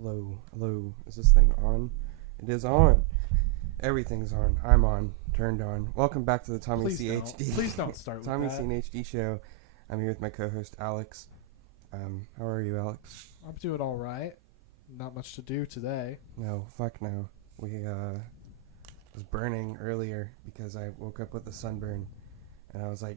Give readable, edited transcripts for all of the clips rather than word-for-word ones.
Hello, hello. Is this thing on? It is on. Everything's on. I'm on. Turned on. Welcome back to the Tommy Please CHD. don't. Please don't start with Tommy that. CHD show. I'm here with my co-host Alex. How are you, Alex? I'm doing all right. Not much to do today. No, fuck no. We was burning earlier because I woke up with a sunburn, and I was like,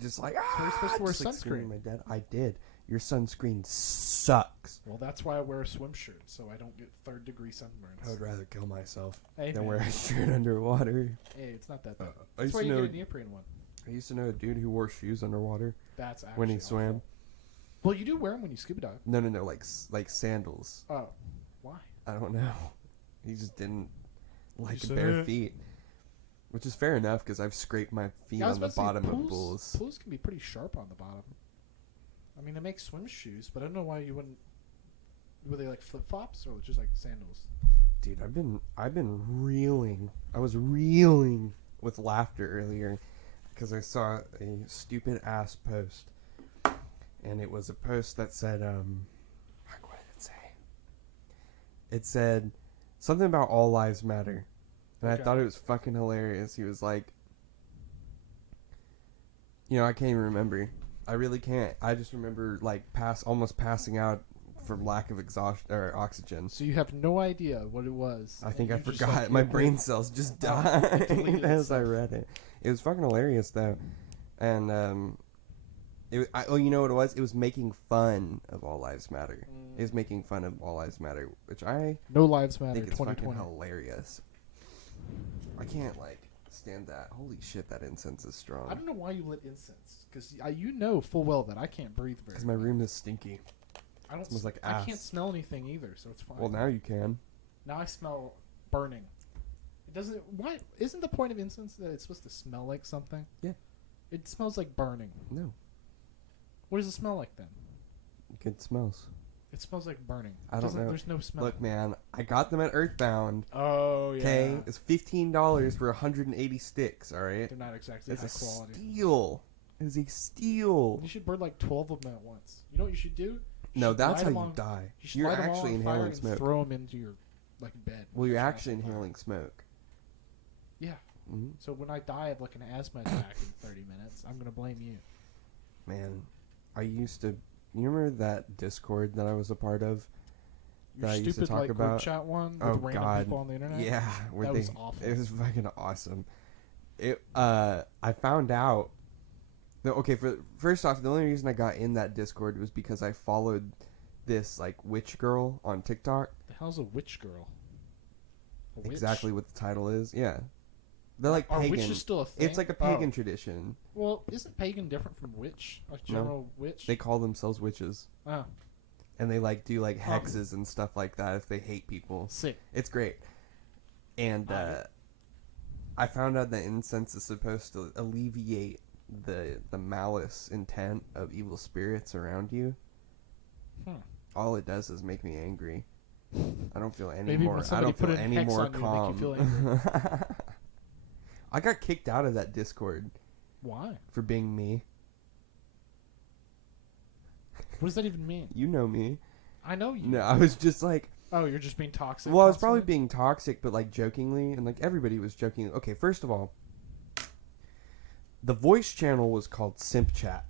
just like So you're supposed to wear just like sunscreen. screaming my dad. I did. Your sunscreen sucks. Well, that's why I wear a swim shirt, so I don't get third-degree sunburns. I would rather kill myself Hey, than man. wear a shirt underwater. Hey, it's not that bad. I That's used why to you know. get a neoprene one. I used to know a dude who wore shoes underwater That's actually when he awful. swam. Well, you do wear them when you scuba dive. No, like sandals. Oh, why? I don't know. He just didn't like said bare it. feet, which is fair enough because I've scraped my feet Yeah, I was on the about to say, bottom of pools- pools. Pools can be pretty sharp on the bottom. I mean, they make swim shoes, but I don't know why you wouldn't. Were they like flip flops or just like sandals? Dude, I've been reeling. I was reeling with laughter earlier because I saw a stupid ass post, and it was a post that said, fuck, what did it say? It said something about all lives matter, and Okay. I thought it was fucking hilarious. He was like, I can't even remember. I really can't. I just remember like almost passing out from lack of exhaustion or oxygen. So you have no idea what it was. I think and I you just, forgot. like, My you're brain good. cells just Oh, died it deleted as I itself. read it. It was fucking hilarious though, and you know what it was? It was making fun of All Lives Matter. It was making fun of All Lives Matter, which I No Lives Matter think it's fucking 2020. hilarious. I can't stand that. Holy shit, that incense is strong. I don't know why you lit incense, because you know full well that I can't breathe very Because my well. room is stinky. I don't. smells like I ass. can't smell anything either, so it's fine. Well, now you can. Now I smell burning. It doesn't. Why isn't the point of incense that it's supposed to smell like something? Yeah. It smells like burning. No, What does it smell like then? good smells. It smells like burning. I don't know. There's no smell. Look, man, I got them at Earthbound. Oh yeah. Okay, it's $15 for 180 sticks. All right, They're not exactly it's high a quality. steal. It is a steal. You should burn like 12 of them at once. You know what you should do? No, should that's light how 'em you on- die. You should You're light 'em all actually on fire inhaling and smoke. throw them into your bed. Well, you're Just actually on fire. inhaling smoke. Yeah. hmm So when I die of like an asthma attack in 30 minutes, I'm gonna blame you. Man, I used to. You remember that Discord that I was a part of? Your That I used to stupid talk like about? group chat one with Oh, random God. people on the internet. Yeah, where That they, was awful. It was fucking awesome. I found out. Okay, first off, the only reason I got in that Discord was because I followed this like witch girl on TikTok. The hell's a witch girl? A witch? Exactly what the title is. Yeah, they're like Are pagan. witches still a thing? It's like a pagan tradition. Well, isn't pagan different from witch? A general witch? They call themselves witches, Oh, and they like do like hexes and stuff like that if they hate people. sick. It's great. And I found out that incense is supposed to alleviate the malice intent of evil spirits around you. All it does is make me angry. I don't feel any Maybe more. when I somebody don't feel put an any hex more on you, make you calm. feel angry. I got kicked out of that Discord Why? for being me. What does that even mean? You know me. I know you. No, I was just like, Oh, you're just being toxic. well, I was probably constantly? being toxic, but like jokingly, and like everybody was joking. Okay, first of all, the voice channel was called Simp Chat.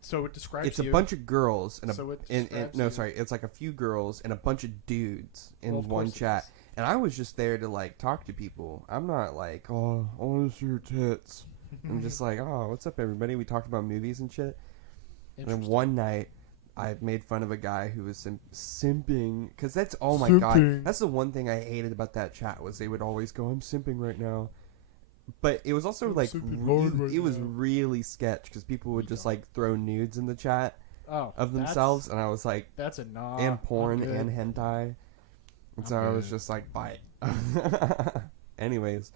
So it describes It's a you. bunch of girls and So it and describes no, you. sorry, it's like a few girls and a bunch of dudes in Well, of one course it chat. is. And I was just there to like talk to people. I'm not like, oh, I want to see your tits. I'm just like, oh, what's up, everybody? We talked about movies and shit. And then Interesting. one night, I made fun of a guy who was simping. Because that's, oh my Simping. God. That's the one thing I hated about that chat was they would always go, I'm simping right now. But it was also I'm like, simping hard right it was now. really sketch because people would just like throw nudes in the chat Oh, of themselves. And I was like, That's a nah. and porn I'm good. and hentai. And so I'm I was good. just like, bye. Anyways,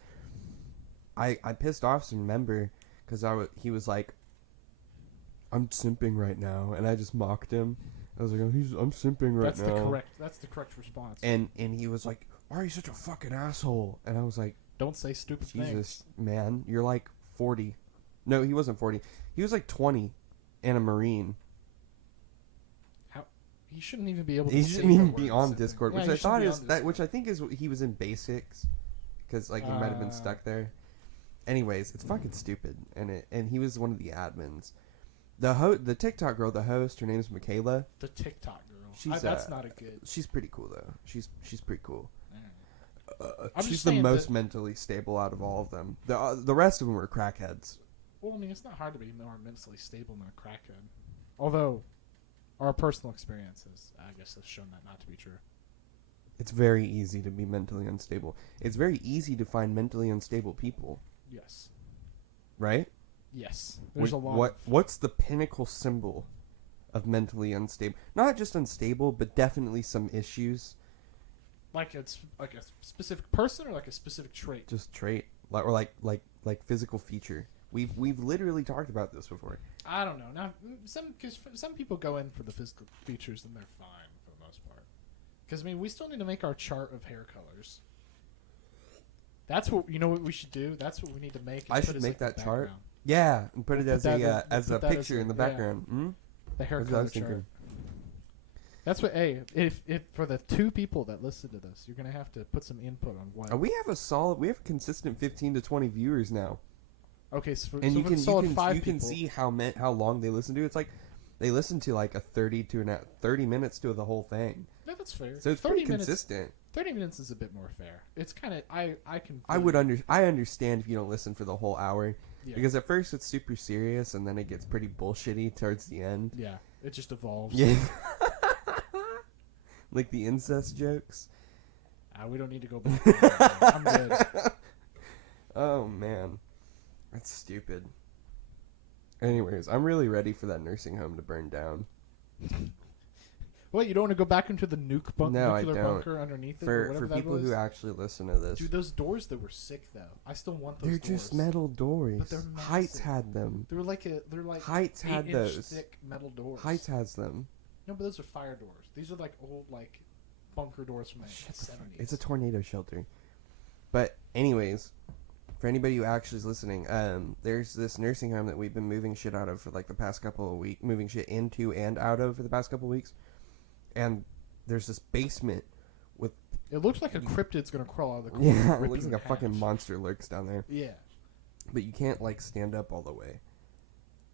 I pissed off some member because he was like, I'm simping right now, and I just mocked him. I was like, I'm simping right That's now. That's the correct response. And he was like, why are you such a fucking asshole? And I was like, Don't say stupid Jesus, things. man, you're like 40. No, he wasn't 40. He was like 20 and a Marine. He shouldn't even be able to. He say shouldn't even the be words on that Discord, thing. which Yeah, I he shouldn't thought be is on that, which Discord. I think is he was in basics, because like he might have been stuck there. Anyways, it's fucking stupid, and he was one of the admins. The TikTok girl, the host, her name's Michaela. The TikTok girl. She's That's not a good. She's pretty cool though. She's pretty cool. I'm She's just the saying most that- mentally stable out of all of them. The rest of them were crackheads. Well, I mean, it's not hard to be more mentally stable than a crackhead. Although, our personal experiences, I guess, has shown that not to be true. It's very easy to be mentally unstable. It's very easy to find mentally unstable people, Yes. right? Yes. There's a lot. What's the pinnacle symbol of mentally unstable? Not just unstable, but definitely some issues. Like it's like a specific person or like a specific trait. Just trait, or like physical feature. We've literally talked about this before. I don't know. Now, some people go in for the physical features and they're fine for the most part. Because I mean, we still need to make our chart of hair colors. That's what what we should do. That's what we need to make. I should make that chart. Yeah, and put it as a picture in the background. Yeah. The hair That's what I color was chart. thinking. That's what. Hey, if for the 2 people that listen to this, you're gonna have to put some input on what. We have a consistent 15 to 20 viewers now. Okay, so And so you for can the solid you 5 can people, see how long they listen to. It's like they listen to like a 30 minutes to the whole thing. No, that's fair. So it's 30 pretty minutes, consistent. 30 minutes is a bit more fair. It's kind of I can. I understand if you don't listen for the whole hour, Yeah. because at first it's super serious and then it gets pretty bullshitty towards the end. Yeah, it just evolves. Yeah. Like the incest jokes. We don't need to go back there. I'm good. Oh man, that's stupid. Anyways, I'm really ready for that nursing home to burn down. What, you don't want to go back into the No, I nuclear don't. bunker underneath it or whatever For that people was? who actually listen to this, Dude, those doors that were sick though. I still want those they're doors. just metal doors. But they're Heights massive. had them. They're like Heights had 8-inch those. thick metal doors. Heights has them. No, but those are fire doors. These are like old bunker doors from the 70s. It's a tornado shelter. But anyways, for anybody who actually is listening, there's this nursing home that we've been moving shit out of for like the past couple of weeks, moving shit into and out of for the past couple of weeks, and there's this basement with It looks like a cryptid's gonna crawl out of the corner. yeah, and it rip looks you like a in fucking half. monster lurks down there, Yeah, but you can't like stand up all the way.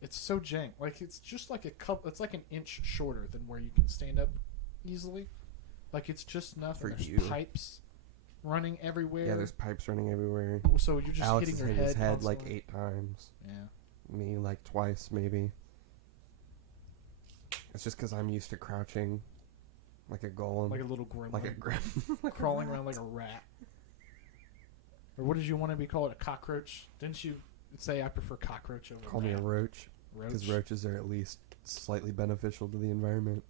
it's so jank. Like it's just like a cup. It's like an inch shorter than where you can stand up easily. Like it's just enough. For and there's you. pipes running everywhere. Yeah, there's pipes running everywhere. So you're just Alex hitting has your hit his head like constantly. 8 times. Yeah. Me like twice maybe. It's just because I'm used to crouching like a golem, Like a little gremlin. like a grim, crawling around like a rat. Or what did you want to be called? A cockroach? Didn't you say I prefer cockroach over Call me a rat? roach, because Roach? roaches are at least slightly beneficial to the environment.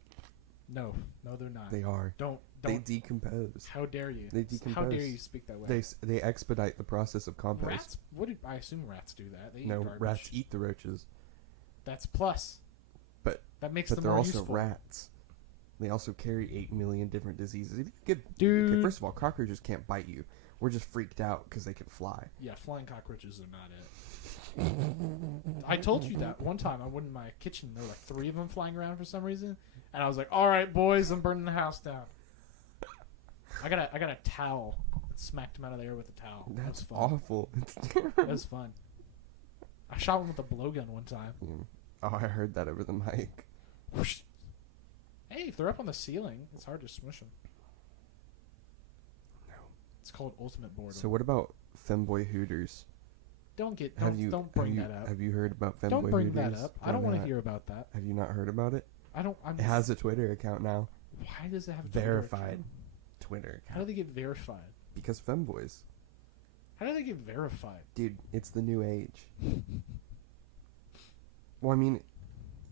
No, they're not. They are. Don't. They decompose. How dare you? They How dare decompose. you speak that way? They expedite the process of compost. Rats? I assume rats do that. They eat No, garbage. rats eat the roaches, That's plus. But- that makes but them they're more also useful. rats. They also carry 8 million different diseases. If you get, Dude. okay, first of all, cockroaches can't bite you. We're just freaked out because they can fly. Yeah, flying cockroaches are not it. I told you that one time. I went in my kitchen. There were like 3 of them flying around for some reason, and I was like, "All right, boys, I'm burning the house down." I got a towel. Smacked him out of the air with a towel. That's fun. awful. That was fun. I shot one with a blowgun one time. Oh, I heard that over the mic. Whoosh. Hey, if they're up on the ceiling, it's hard to smush them. No. It's called ultimate boredom. So what about femboy hooters? Don't bring that up. Have you heard about femboy Don't bring hooters? that up. Why I don't want to not? hear about that. Have you not heard about it? I'm It has a Twitter account now. Why does it have a Twitter Verified account? Twitter How do account. they get verified? Because femboys. How do they get verified? Dude, it's the new age. Well, I mean,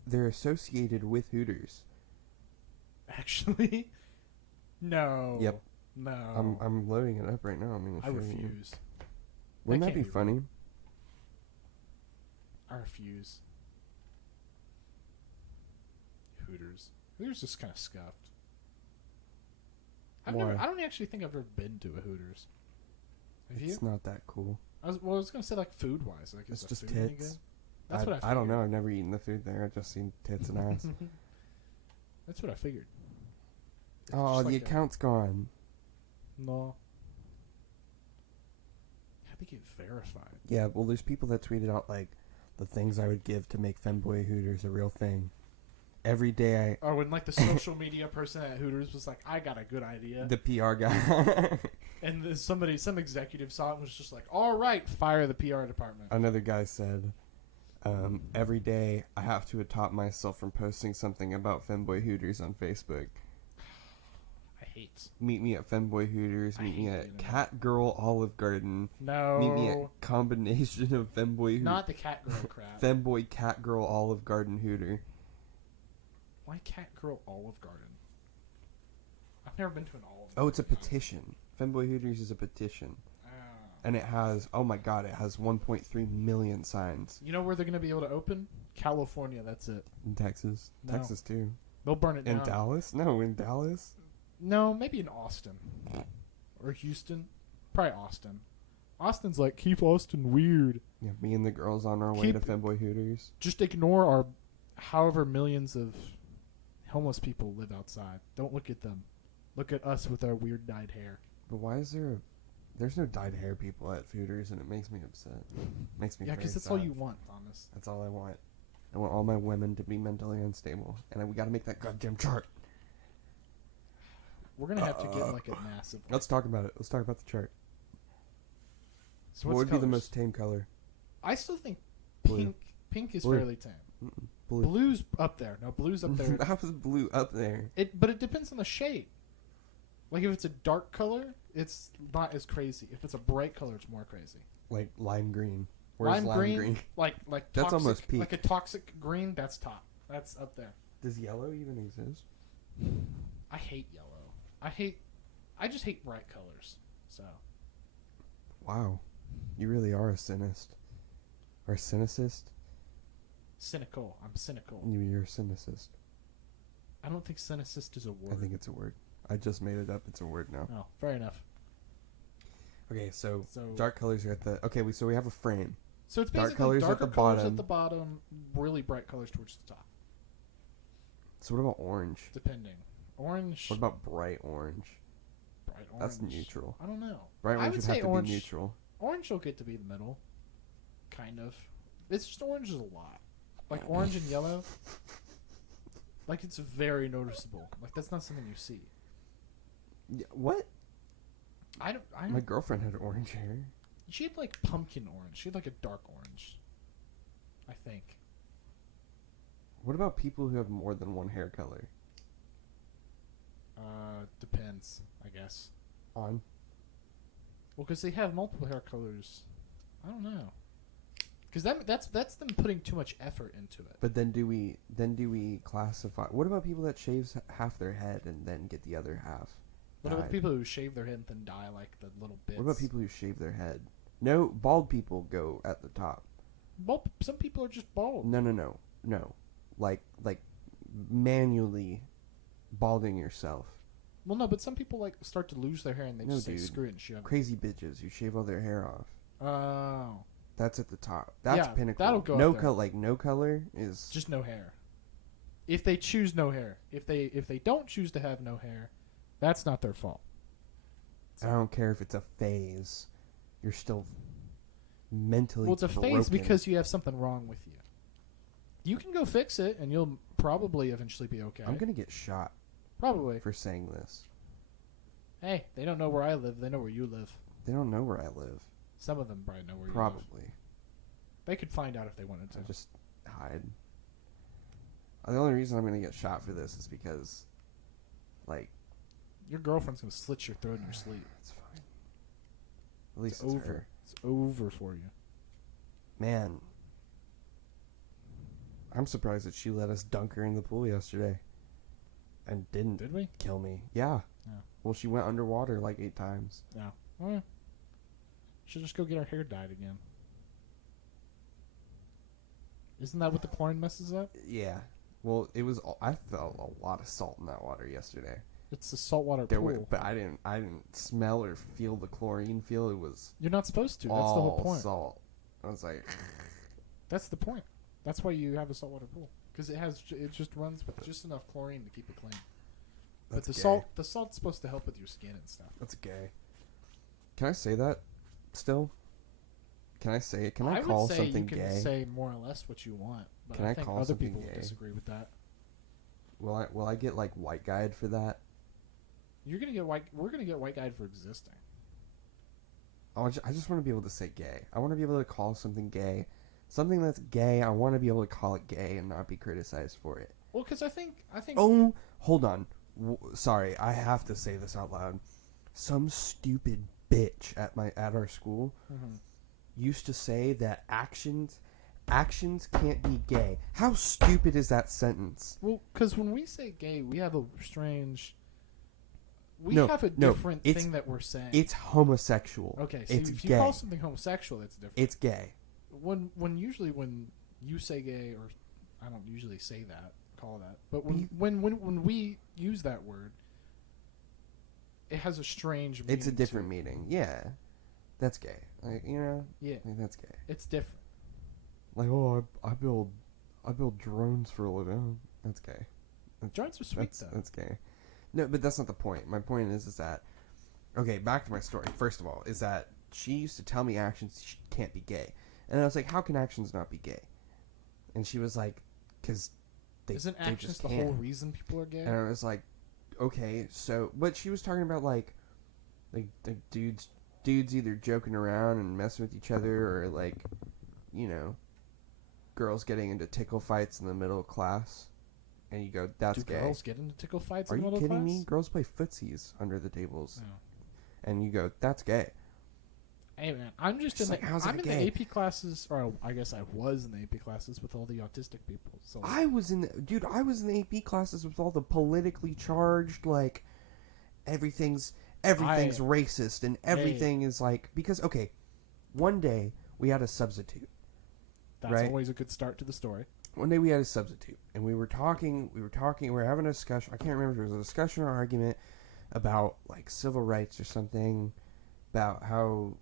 they're associated with Hooters. Actually, no. Yep. No. I'm loading it up right now. I'm gonna I show you. refuse. Wouldn't That that be can't be funny? I refuse. Hooters. Hooters is kind of scuffed. Why? I don't actually think I've ever been to a Hooters. Have you? It's not that cool. I was gonna say like food wise. Like, It's is the just food any tits. good? That's what I I don't figured. know. I've never eaten the food there. I've just seen tits and ass. That's what I figured. Oh, just the like account's gone. No. I think it verified. Yeah, well, there's people that tweeted out, like, the things I would give to make Femboy Hooters a real thing. Every day Or when, like, the social media person at Hooters was like, I got a good idea. the PR guy. And then some executive saw it and was just like, all right, fire the PR department. Another guy said, every day I have to top myself from posting something about Femboy Hooters on Facebook. I hate. Meet me at Femboy Hooters. I Meet me hate the at internet. Cat Girl Olive Garden. No. Meet me at combination of Femboy Not the cat girl crap. Femboy Cat Girl Olive Garden Hooter. Why cat girl Olive Garden? I've never been to an Olive Garden. Oh, it's a petition. Femboy Hooters is a petition. Oh. And it has, oh my god, it has 1.3 million signs. You know where they're going to be able to open? California, that's it. In Texas. No. Texas, too. They'll burn it In down. Dallas? No, in Dallas? No, maybe in Austin. Or Houston. Probably Austin. Austin's like, keep Austin weird. Yeah, me and the girls on our way to Keep- Femboy Hooters. Just ignore our however millions of homeless people live outside. Don't look at them. Look at us with our weird dyed hair. But why is there there's no dyed hair people at Hooters, and it makes me upset. Makes me Yeah, very because that's sad. all you want, Thomas. That's all I want. I want all my women to be mentally unstable. And we gotta make that goddamn chart. We're going to have to get like a massive... Let's talk about it. Let's talk about the chart. So What what's would be the colors? most tame color? I still think Blue. pink. Pink is Blue. fairly tame. Blue. Blue's up there. No, blue's up there. That was blue up there. But it depends on the shade. Like if it's a dark color, it's not as crazy. If it's a bright color, it's more crazy. Like lime green. Where's Lime green, like That's toxic, almost peak. like a toxic green. That's top. That's up there. Does yellow even exist? I hate yellow. I just hate bright colors. So Wow. You really are a cynist. Or a cynicist? cynical. I'm cynical. You're a cynicist. I don't think cynicist is a word. I think it's a word. I just made it up. It's a word now. Oh, fair enough. Okay, so So dark colors are at the... Okay, so we have a frame. so it's dark basically colors at darker the colors bottom. at the bottom, really bright colors towards the top. So what about orange? Depending. Orange. What about bright orange? bright orange? That's neutral. I don't know. Bright I orange would would say have to orange- be neutral. Orange will get to be the middle. Kind of. It's just orange is a lot. Like orange and yellow. Like it's very noticeable. Like that's not something you see. Yeah, what? I don't. My girlfriend had orange hair. She had like pumpkin orange. She had like a dark orange. I think. What about people who have more than one hair color? Depends, I guess. On? Well, because they have multiple hair colors. I don't know. Because that's them putting too much effort into it. But then do we classify... What about people that shaves half their head and then get the other half What about dyed? people who shave their head and then dye like the little bits? What about people who shave their head? No, bald people go at the top. Well, some people are just bald. No. Like manually balding yourself. Well, no, but some people like start to lose their hair and they No, just say dude. screw it and shave it. Crazy bitches who shave all their hair off. Oh, That's at the top. That's Yeah, pinnacle. that'll go no up there. color, like no color is just no hair. If they choose no hair, if they don't choose to have no hair, that's not their fault. I don't care if it's a phase. You're still mentally Well, it's a phase broken. because you have something wrong with you. You can go fix it, and you'll probably eventually be okay. I'm gonna get shot Probably. for saying this. Hey, they don't know where I live. They know where you live. They don't know where I live. Some of them probably know where you live. Probably. They could find out if they wanted to. I just hide. The only reason I'm gonna get shot for this is because, like, Your girlfriend's gonna slit your throat in your sleep. it's fine. At least It's it's over. her. It's over for you. Man, I'm surprised that she let us dunk her in the pool yesterday, and didn't Did we? kill me. Yeah. Yeah. Well, she went underwater like 8 times. No. Oh, yeah. Should just go get our hair dyed again. Isn't that what the chlorine messes up? Yeah. Well, it was. I felt a lot of salt in that water yesterday. It's the saltwater There pool. were, but I didn't smell or feel the chlorine feel. It was You're not supposed to. That's all the whole point. salt. I was like, That's the point. That's why you have a saltwater pool. Because it just runs with just enough chlorine to keep it clean. But That's the gay. salt's supposed to help with your skin and stuff. That's gay. Can I say that still? Can I say it? Can I call would say something you can gay? say more or less what you want, but Can I I think call other something people would gay? disagree with that. Will I get like white guide for that? You're gonna get white. We're gonna get white guide for existing. I just want to be able to say gay. I want to be able to call something gay. Something that's gay, I want to be able to call it gay and not be criticized for it. Well, because I think. Oh, hold on. Sorry, I have to say this out loud. Some stupid bitch at our school used to say that actions can't be gay. How stupid is that sentence? Well, because when we say gay, we have a strange. We No, have a no, different it's- thing that we're saying. It's homosexual. Okay, so it's if gay. you call something homosexual, that's different. It's gay. When you say gay, or I don't usually say that, call that, but when we use that word, it has a strange meaning. It's a different to it. meaning. Yeah, that's gay. Like, you know. Yeah, Like, that's gay. it's different. Like, oh, I build drones for a living. That's gay. Drones are sweet though. That's gay. No, but that's not the point. My point is that, okay, back to my story. First of all, is that she used to tell me actions can't be gay, and I was like, how can actions not be gay? And she was like, because Isn't they actions just the can't. whole reason people are gay? And I was like, okay, so, but she was talking about like dudes either joking around and messing with each other, or like, you know, girls getting into tickle fights in the middle of class, and you go, that's Do gay. girls get into tickle fights Are in the you middle kidding of me? class? Girls play footsies under the tables, No. and you go, that's gay. Hey man, I'm just It's in like, the how's I'm that in gay? the AP classes, or I guess I was in the AP classes with all the autistic people. So I was in the AP classes with all the politically charged, like, everything's racist and everything is like, because okay, one day we had a substitute. that's right? always a good start to the story. One day we had a substitute, and we were having a discussion. I can't remember if it was a discussion or argument about like civil rights or something, about how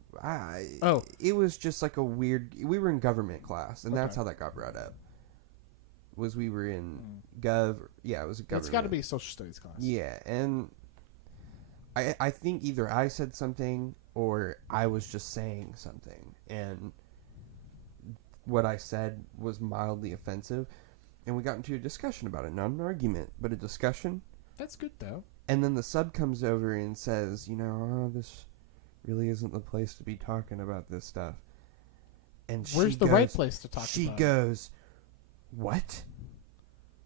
it was just like a weird. We were in government class, and that's Okay. how that got brought up. Was we were in gov? Yeah, it was a government. It's got to be a social studies class. Yeah, and I think either I said something or I was just saying something, and what I said was mildly offensive, and we got into a discussion about it. Not an argument, but a discussion. That's good though. And then the sub comes over and says, you know, this really isn't the place to be talking about this stuff. And Where's the right place to talk about She it? goes, what?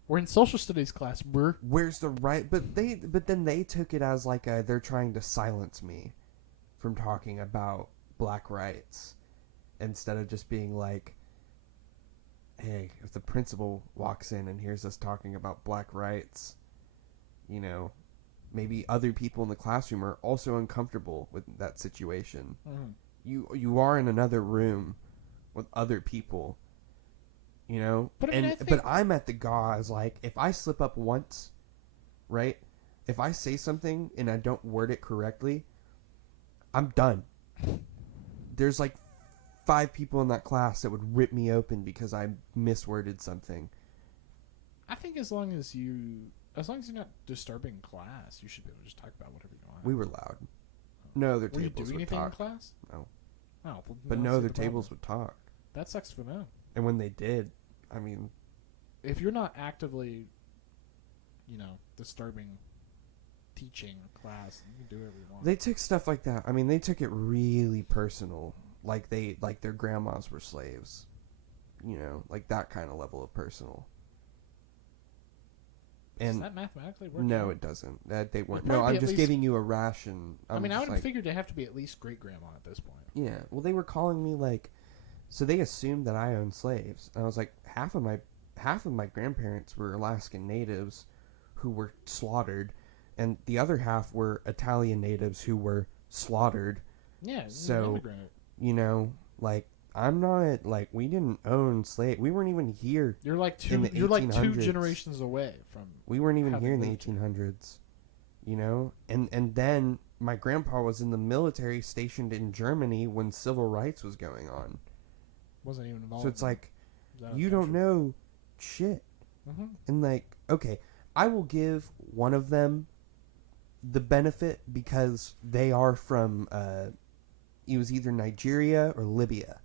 We're in social studies class, bruh. Where's the right? But then they took it as like they're trying to silence me from talking about black rights, instead of just being like, hey, if the principal walks in and hears us talking about black rights, you know, maybe other people in the classroom are also uncomfortable with that situation. Mm-hmm. You are in another room with other people, you know. But I mean, but I'm at the gauze. Like, if I slip up once, right? If I say something and I don't word it correctly, I'm done. There's like 5 people in that class that would rip me open because I misworded something. I think as long as you're not disturbing class, you should be able to just talk about whatever you want. We were loud. No other Were you tables doing would anything talk. in class? No. Oh, well, But no no other other tables would talk. That sucks for them. And when they did, I mean, If you're not actively, disturbing teaching class, you can do whatever you want. they took stuff like that. I mean, they took it really personal. Like their grandmas were slaves. You know, like that kind of level of personal. Does And that mathematically work? no, out? it doesn't. They weren't. There'd No, probably I'm be at just least- giving you a ration. I would just have like, figured they have to be at least great grandma at this point. Yeah. Well, they were calling me like, so they assumed that I owned slaves. And I was like, half of my grandparents were Alaskan natives who were slaughtered, and the other half were Italian natives who were slaughtered. Yeah, So, immigrant. you know, like, I'm not like, we didn't own slaves. We weren't even here. You're like in two. the You're like two 1800s. generations away from. We weren't even Having here in the lived here. 1800s. You know, and then my grandpa was in the military stationed in Germany when civil rights was going on. Wasn't even involved. So it's in like, that you don't country. know shit. Mm-hmm. And like, okay, I will give one of them the benefit because they are from it was either Nigeria or Libya.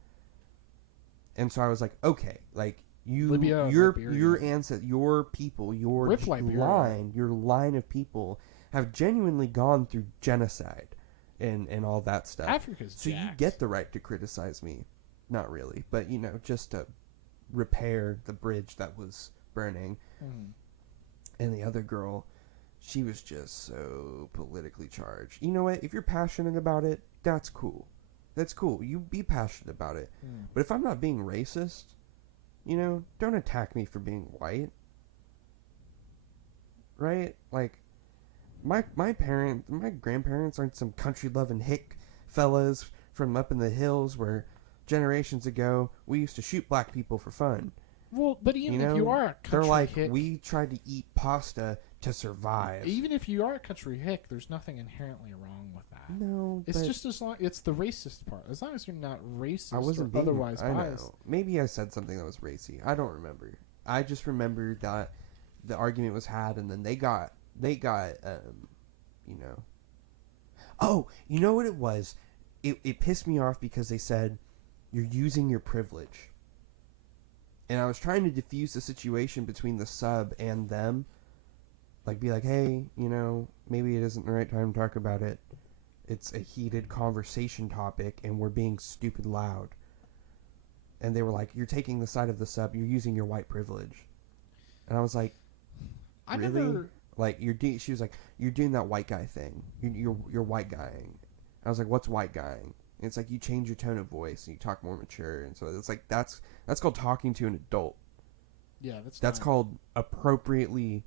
And so I was like, okay, like Libya, your Liberia. ancestors, your people, your Rip Liberia. line of people have genuinely gone through genocide and all that stuff. Africa's So you jacked. get the right to criticize me. Not really, but just to repair the bridge that was burning. Mm. And the other girl, she was just so politically charged. You know what? If you're passionate about it, that's cool. That's cool. You be passionate about it. Mm. But if I'm not being racist, don't attack me for being white. Right? Like, my grandparents aren't some country-loving hick fellas from up in the hills where generations ago we used to shoot black people for fun. Well, but even if you are a country they're like, hick, we tried to eat pasta to survive. even if you are a country hick, there's nothing inherently wrong with that. No, It's just as long it's the racist part. As long as you're not racist I wasn't or otherwise I biased. know. Maybe I said something that was racy. I don't remember. I just remember that the argument was had, and then they got Oh, you know what it was? It pissed me off because they said you're using your privilege. And I was trying to diffuse the situation between the sub and them. Like, be like, hey, maybe it isn't the right time to talk about it. It's a heated conversation topic, and we're being stupid loud. And they were like, you're taking the side of the sub. You're using your white privilege. And I was like, I really? never. Like, she was like, you're doing that white guy thing. You're white guying. I was like, what's white guying? And it's like, you change your tone of voice and you talk more mature. And so it's like, that's called talking to an adult. Yeah, That's called appropriately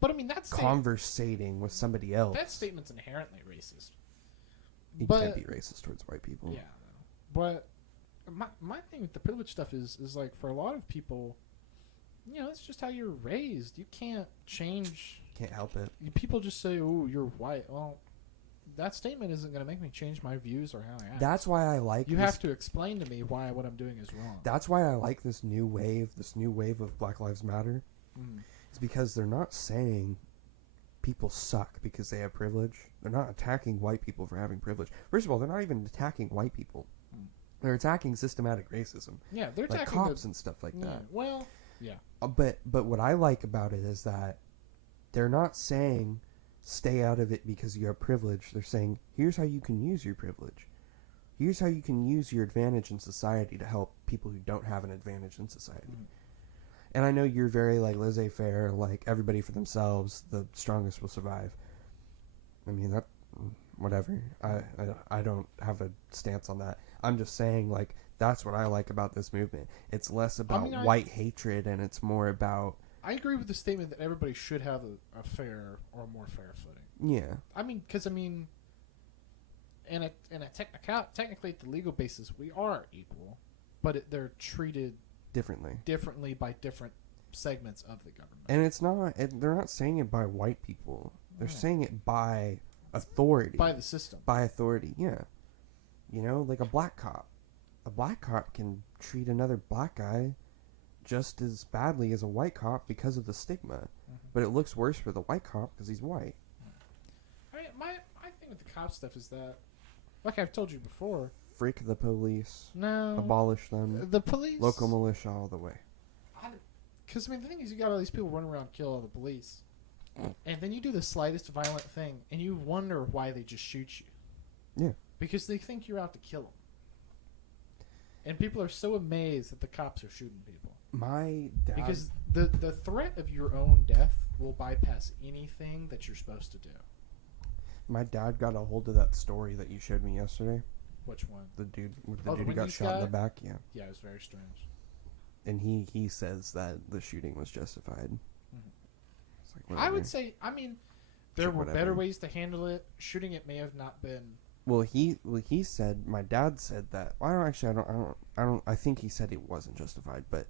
But I mean, that's conversating with somebody else. that statement's inherently racist. You but- can't be racist towards white people. Yeah, but my thing with the privilege stuff is like for a lot of people, it's just how you're raised. You can't change. Can't help it. People just say, "Oh, you're white." Well, that statement isn't going to make me change my views or how I act. That's why I like You this, have to explain to me why what I'm doing is wrong. That's why I like this new wave of Black Lives Matter. Mm. It's because they're not saying people suck because they have privilege. They're not attacking white people for having privilege. First of all, they're not even attacking white people. Mm. They're attacking systematic racism. Yeah, they're Like attacking cops and stuff like that. Well, yeah. But what I like about it is that they're not saying stay out of it because you have privilege. They're saying here's how you can use your privilege. Here's how you can use your advantage in society to help people who don't have an advantage in society. Mm. And I know you're very like laissez-faire, like everybody for themselves, the strongest will survive. I mean, that whatever. I don't have a stance on that. I'm just saying, like, that's what I like about this movement. It's less about white hatred, and it's more about... I agree with the statement that everybody should have a fair or more fair footing. Yeah. I mean, because, in a technically, at the legal basis, we are equal, but they're treated differently by different segments of the government. And it's not... they're not saying it by white people. They're saying it by authority. By the system. By authority, yeah. Like a black cop. A black cop can treat another black guy just as badly as a white cop because of the stigma. Mm-hmm. But it looks worse for the white cop because he's white. My thing with the cop stuff is that, like I've told you before... Freak the police. No. Abolish them. The police... Local militia all the way. Because, the thing is, you got all these people running around killing all the police. And then you do the slightest violent thing, and you wonder why they just shoot you. Yeah. Because they think you're out to kill them. And people are so amazed that the cops are shooting people. My dad... Because the threat of your own death will bypass anything that you're supposed to do. My dad got a hold of that story that you showed me yesterday. Which one? The dude who got Wendy's shot in the guy? back, yeah. Yeah, it was very strange. And he says that the shooting was justified. Mm-hmm. It's like, I would say, there were whatever. better ways to handle it. Shooting it may have not been... Well, he said, my dad said that. I think he said it wasn't justified, but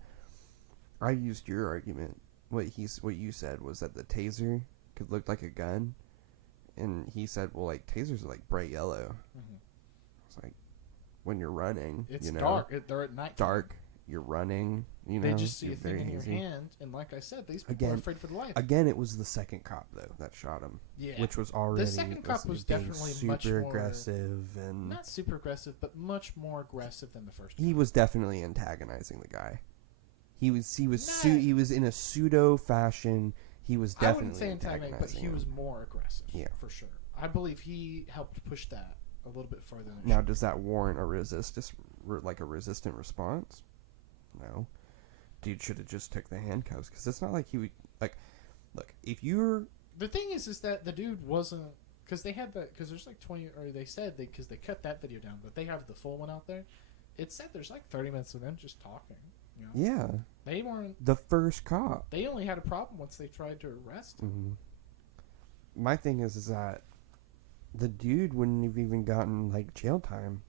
I used your argument. What you said was that the taser could look like a gun, and he said, well, like tasers are like bright yellow. Mm-hmm. It's like when you're running, it's dark. They're at night. Dark. you're running. They just see you're a thing very in your hazy. hand, and like I said, these people are afraid for their life. Again, it was the second cop though that shot him. Yeah, which was already the second cop was being definitely super much more aggressive and not super aggressive, but much more aggressive than the first. He was definitely antagonizing the guy. He was in a pseudo fashion. He was definitely I wouldn't say antagonizing, but he him. was more aggressive. Yeah, for sure. I believe he helped push that a little bit further. Now, does that warrant a resistant response? No. Dude should have just took the handcuffs because it's not like he would like. Look, if you're the thing is that the dude wasn't because they had that because there's like 20 or they said because they cut that video down, but they have the full one out there. It said there's like 30 minutes of them just talking. You know? Yeah. They weren't the first cop. They only had a problem once they tried to arrest him. Mm-hmm. My thing is that the dude wouldn't have even gotten like jail time.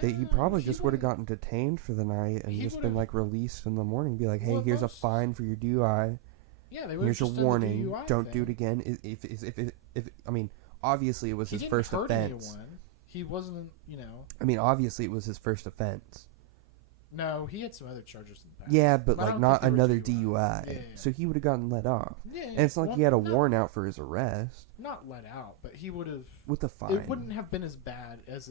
He probably just would have gotten detained for the night and just been like released in the morning. Be like, hey, here's a fine for your DUI. Yeah, they would. Here's your warning. DUI Don't do it again. If I mean, obviously it was his first offense. He wasn't, I mean, obviously it was his first offense. No, he had some other charges in the past. Yeah, but like not another DUI. Yeah. So he would have gotten let off. Yeah, and it's not like he had a warrant out for his arrest. Not let out, but he would have with a fine. It wouldn't have been as bad as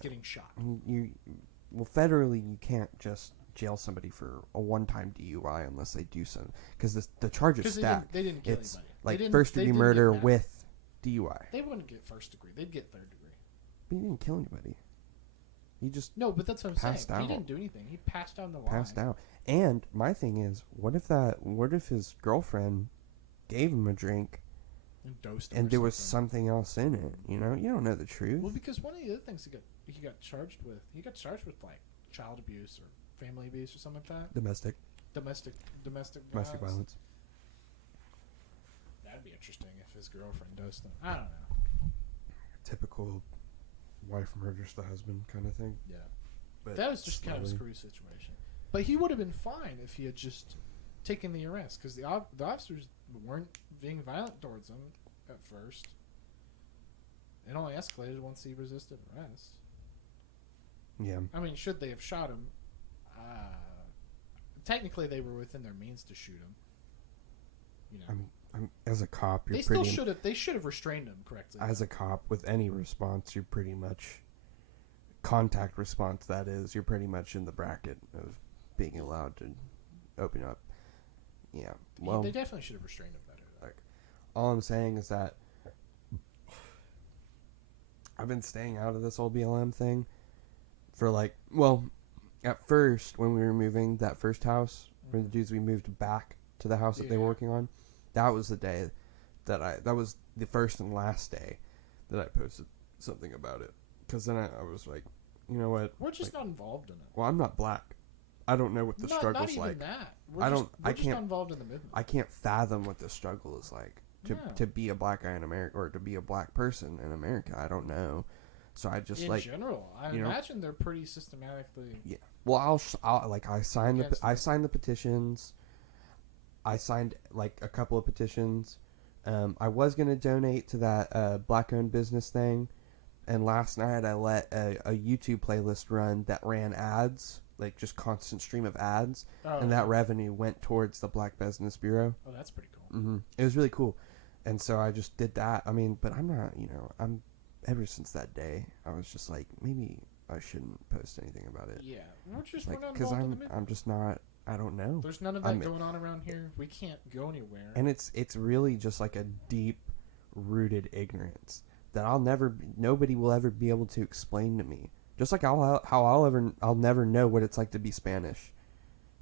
getting shot. Well, federally, you can't just jail somebody for a one-time DUI unless they do something because the charge is stacked. They didn't kill it's anybody. Like first-degree murder with DUI. They wouldn't get first degree. They'd get third degree. But he didn't kill anybody. He just no, but that's what I'm passed saying. out. He didn't do anything. He passed down the line. Passed out. And my thing is, what if his girlfriend gave him a drink and dosed him and there was something else in it? You don't know the truth. Well, because one of the other things he got charged with like child abuse or family abuse or something like that. Domestic violence. That'd be interesting if his girlfriend dosed him. I don't know. Typical wife murders the husband kind of thing. Yeah. But that was just kind of a screwy situation. But he would have been fine if he had just taken the arrest because the officers weren't being violent towards him at first. It only escalated once he resisted arrest. Yeah. I mean, should they have shot him? Technically, they were within their means to shoot him. I'm as a cop, they should have restrained him correctly. As a cop, with any response, you're pretty much contact response. That is, you're pretty much in the bracket of being allowed to open up. Yeah. Well, they definitely should have restrained him better. Like, all I'm saying is that I've been staying out of this whole BLM thing for at first when we were moving that first house, where the dudes we moved back to the house that they were working on, that was the day that was the first and last day that I posted something about it. Because then I was like, you know what? We're just not involved in it. Well, I'm not black. I don't know what the struggle's like. Not even that. We're just not involved in the movement. I can't fathom what the struggle is like to be a black guy in America or to be a black person in America. I don't know. So I just in general, I imagine they're pretty systematically. Yeah. Well, I signed the petitions. I signed like a couple of petitions. I was gonna donate to that black-owned business thing, and last night I let a YouTube playlist run that ran ads, like just constant stream of ads, and that revenue went towards the Black Business Bureau. Oh, that's pretty cool. Mm-hmm. It was really cool, and so I just did that. I mean, but I'm not, ever since that day, I was just like, maybe I shouldn't post anything about it. Yeah, we're not because involved in the movement. I'm just not. I don't know. There's none of that going on around here. We can't go anywhere. And it's really just like a deep rooted ignorance that nobody will ever be able to explain to me. Just like I'll never know what it's like to be Spanish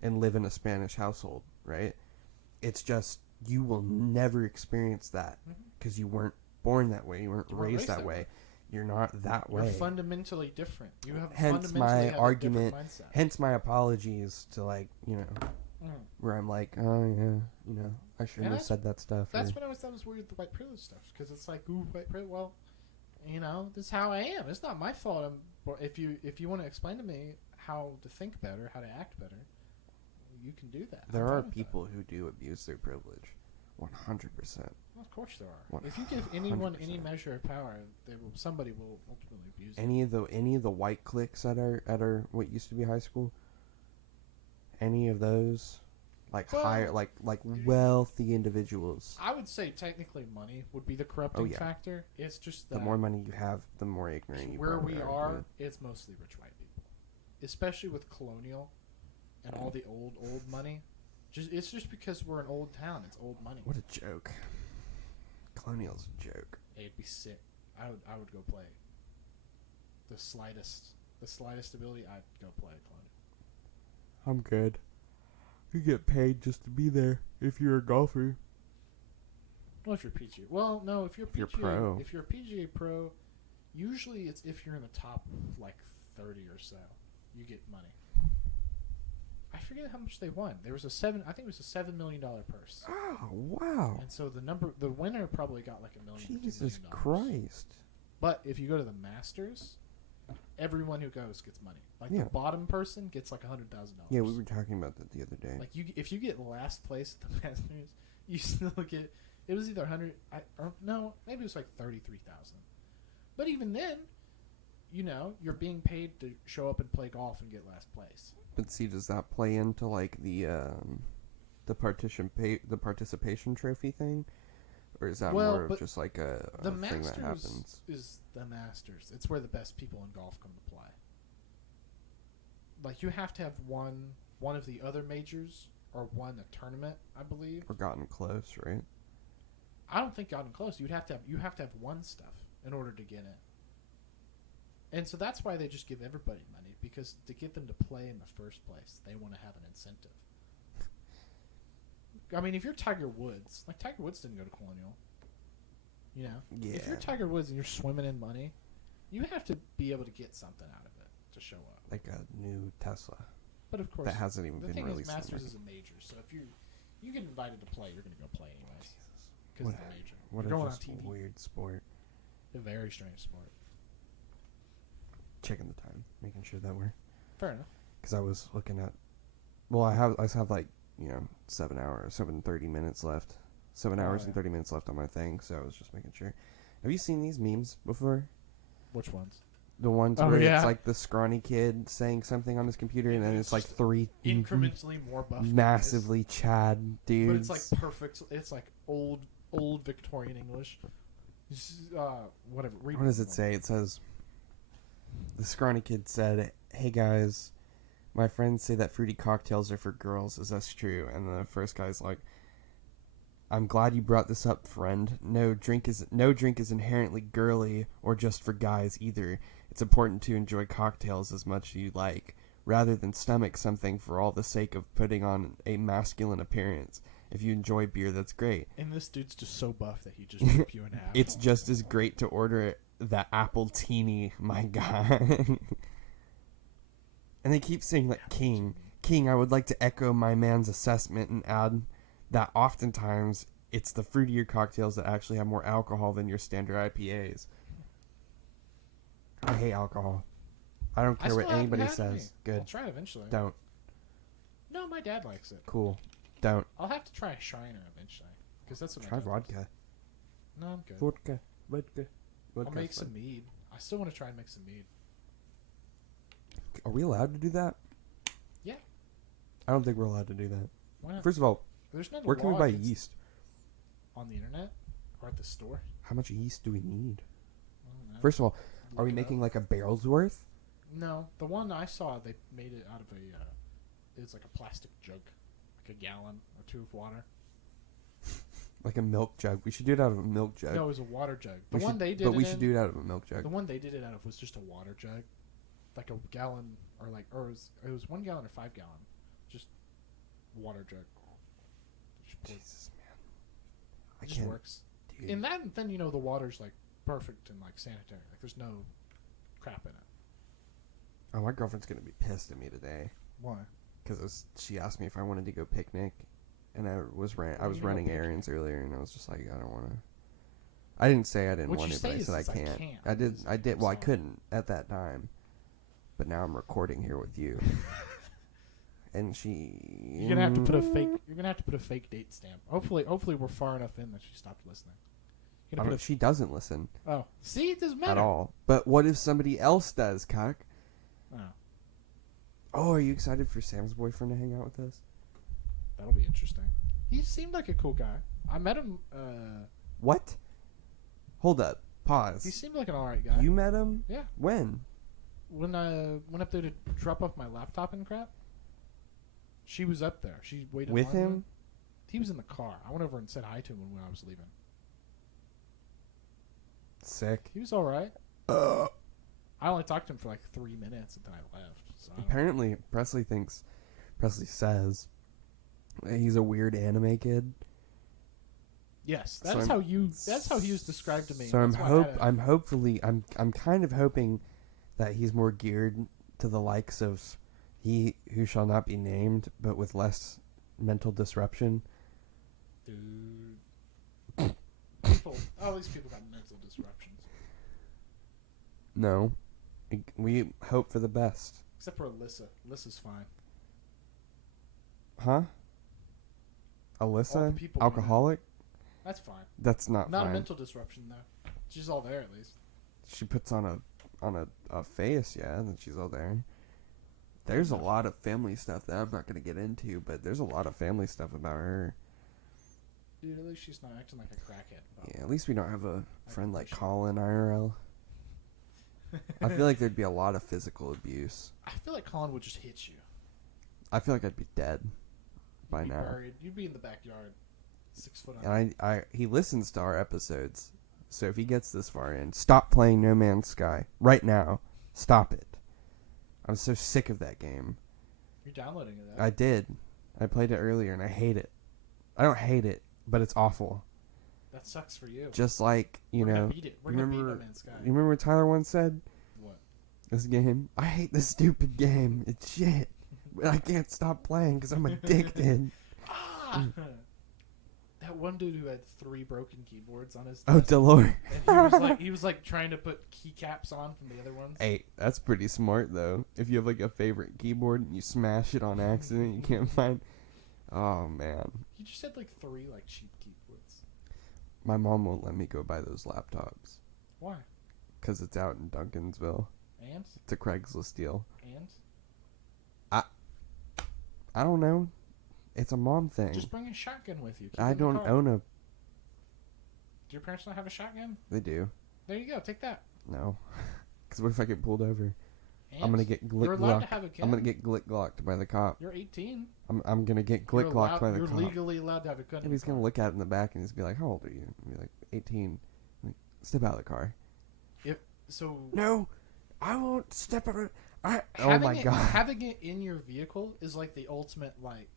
and live in a Spanish household, right? It's just you will never experience that because you weren't born that way. You weren't raised that way. You're not that way. You're fundamentally different. You have hence my argument. Hence my apologies to where I'm like, oh yeah, I shouldn't have said that stuff. That's what I always thought was weird with the white privilege stuff because it's like, ooh, white privilege. Well, this is how I am. It's not my fault. If you want to explain to me how to think better, how to act better, you can do that. There are people who do abuse their privilege. 100%. Well, of course there are. 100%. If you give anyone any measure of power, somebody will ultimately abuse it. Any of the white cliques at our what used to be high school, any of those, like Well, higher, like wealthy individuals. I would say technically money would be the corrupting factor. It's just that The more money you have, the more ignorant you where probably we are. are, it's mostly rich white people, especially with colonial and all the old money. It's just because we're an old town. It's old money. What a joke. Colonial's a joke. It'd be sick. I would go play. The slightest ability, I'd go play colonial. I'm good. You get paid just to be there if you're a golfer. Well, if you're PGA, well, no, if you're PGA, pro. if you're a PGA pro, usually it's if you're in the top like 30 or so, you get money. I forget how much they won. There was I think it was a $7 million purse. Oh wow! And so the winner probably got like $1 million. Jesus Christ! But if you go to the Masters, everyone who goes gets money. Like the bottom person gets like $100,000. Yeah, we were talking about that the other day. Like if you get last place at the Masters, you still get. It was either 100 or no, maybe it was like 33,000. But even then, you're being paid to show up and play golf and get last place. But see, does that play into like the participation trophy thing, or is that more of just like a thing that happens? Is the Masters? It's where the best people in golf come to play. Like you have to have won one of the other majors or won a tournament, I believe, or gotten close, right? I don't think gotten close. You have to have won stuff in order to get in. And so that's why they just give everybody money, because to get them to play in the first place, they want to have an incentive. I mean, if you're Tiger Woods, like Tiger Woods didn't go to Colonial. Yeah. If you're Tiger Woods and you're swimming in money, you have to be able to get something out of it to show up. Like a new Tesla. But of course, that hasn't even been released. The thing is, Masters is a major, so if you get invited to play, you're going to go play anyways. Because it's a major. What you're going a on TV. Weird sport. A very strange sport. Checking the time, making sure that we're fair enough. Because I was looking at, well, I have like 30 minutes left. 7 hours and 30 minutes left on my thing, so I was just making sure. Have you seen these memes before? Which ones? The ones where it's like the scrawny kid saying something on his computer, and then it's like three incrementally more buff, massively Chad dudes. But it's like perfect. It's like old Victorian English. Whatever. What does it say? It says, the scrawny kid said, "Hey guys, my friends say that fruity cocktails are for girls. Is that true?" And the first guy's like, "I'm glad you brought this up, friend. No drink is inherently girly or just for guys either. It's important to enjoy cocktails as much as you like, rather than stomach something for all the sake of putting on a masculine appearance. If you enjoy beer, that's great." And this dude's just so buff that he just ripped you in half. It's just as great to order the apple teeny, my guy. And they keep saying like, King, I would like to echo my man's assessment and add that oftentimes it's the fruitier cocktails that actually have more alcohol than your standard IPAs. I hate alcohol. I don't care what anybody says. Good. I'll try it eventually. Don't. No, my dad likes it. Cool. Don't. I'll have to try a Shriner eventually, because that's what try my dad vodka. likes. No, I'm good. Vodka. I'll make some mead. I still want to try and make some mead. Are we allowed to do that? Yeah. I don't think we're allowed to do that. Why not? First of all, there's no where can we buy yeast? On the internet or at the store? How much yeast do we need? I don't know. First of all, are we making like a barrel's worth? No, the one I saw, they made it out of it's like a plastic jug, like a gallon or two of water. Like a milk jug. We should do it out of a milk jug. No, it was a water jug. We should do it out of a milk jug. The one they did it out of was just a water jug, like a gallon it was 1 gallon or 5 gallon, just water jug. Jesus, man, It just works. Dude. And then the water's like perfect and like sanitary. Like there's no crap in it. Oh, my girlfriend's gonna be pissed at me today. Why? Because she asked me if I wanted to go picnic, and I was running errands earlier, and I was just like, I don't want to. I didn't say I didn't want to, but I said I can't. I did. Well, I couldn't at that time, but now I'm recording here with you. And you're gonna have to put a fake. You're gonna have to put a fake date stamp. Hopefully we're far enough in that she stopped listening. She doesn't listen. Oh, see, it doesn't matter at all. But what if somebody else does, cock? Oh. Oh, are you excited for Sam's boyfriend to hang out with us? That'll be interesting. He seemed like a cool guy. I met him. What? Hold up. He Pause. seemed like an alright guy. You met him? Yeah. When? When I went up there to drop off my laptop and crap, she was up there. She waited With in line him? He was in the car. I went over and said hi to him when I was leaving. Sick. He was all right. I only talked to him for like 3 minutes and then I left. So I don't know. Apparently, Presley says that he's a weird anime kid. Yes, So that's how he was described to me. So That's why I had I'm kind of hoping that he's more geared to the likes of He Who Shall Not Be Named, but with less mental disruption. Dude. All these people got mental disruptions. No. We hope for the best. Except for Alyssa. Alyssa's fine. Huh? All the Alyssa? people we Alcoholic? That's fine. That's not Not fine. a mental disruption though. She's all there at least. She puts on a face, yeah, and then she's all there. There's a lot of family stuff that I'm not going to get into, but there's a lot of family stuff about her. Dude, at least she's not acting like a crackhead. Yeah, at least we don't have a friend like appreciate Colin IRL. I feel like there'd be a lot of physical abuse. I feel like Colin would just hit you. I feel like I'd be dead by You'd be now. buried. You'd be in the backyard, 6 foot And under. he listens to our episodes, so if he gets this far in, stop playing No Man's Sky right now. Stop it. I'm so sick of that game. You're downloading it. I did. I played it earlier and I hate it. I don't hate it, but it's awful. That sucks for you. Just like, We're gonna beat it. We're gonna beat No Man's Sky. You remember what Tyler once said? What? This game, I hate this stupid game. It's shit. But I can't stop playing because I'm addicted. That one dude who had 3 broken keyboards on his Oh, desk, Delore. and he was like trying to put keycaps on from the other ones. Hey, that's pretty smart though. If you have like a favorite keyboard and you smash it on accident, you can't find. Oh man, He just had like 3 like cheap keyboards. my mom won't let me go buy those laptops Why? because it's out in Duncansville. And It's a Craigslist deal. and I don't know. It's a mom thing. just bring a shotgun with you. Keep I it in the don't car. own a. Do your parents not have a shotgun? They do. There you go. Take that. No, because what if I get pulled over? And I'm gonna get you're allowed to glick-glocked. have a gun. I'm gonna get glick-glocked by the cop. You're 18. I'm gonna get You're glick-glocked by the You're cop. legally allowed to have a gun. Maybe he's gonna look at it in the back and he's be like, "How old are you?" And be like, 18. I'm like, step out of the car. So No, I won't step out. Oh my it, god. having it in your vehicle is like the ultimate like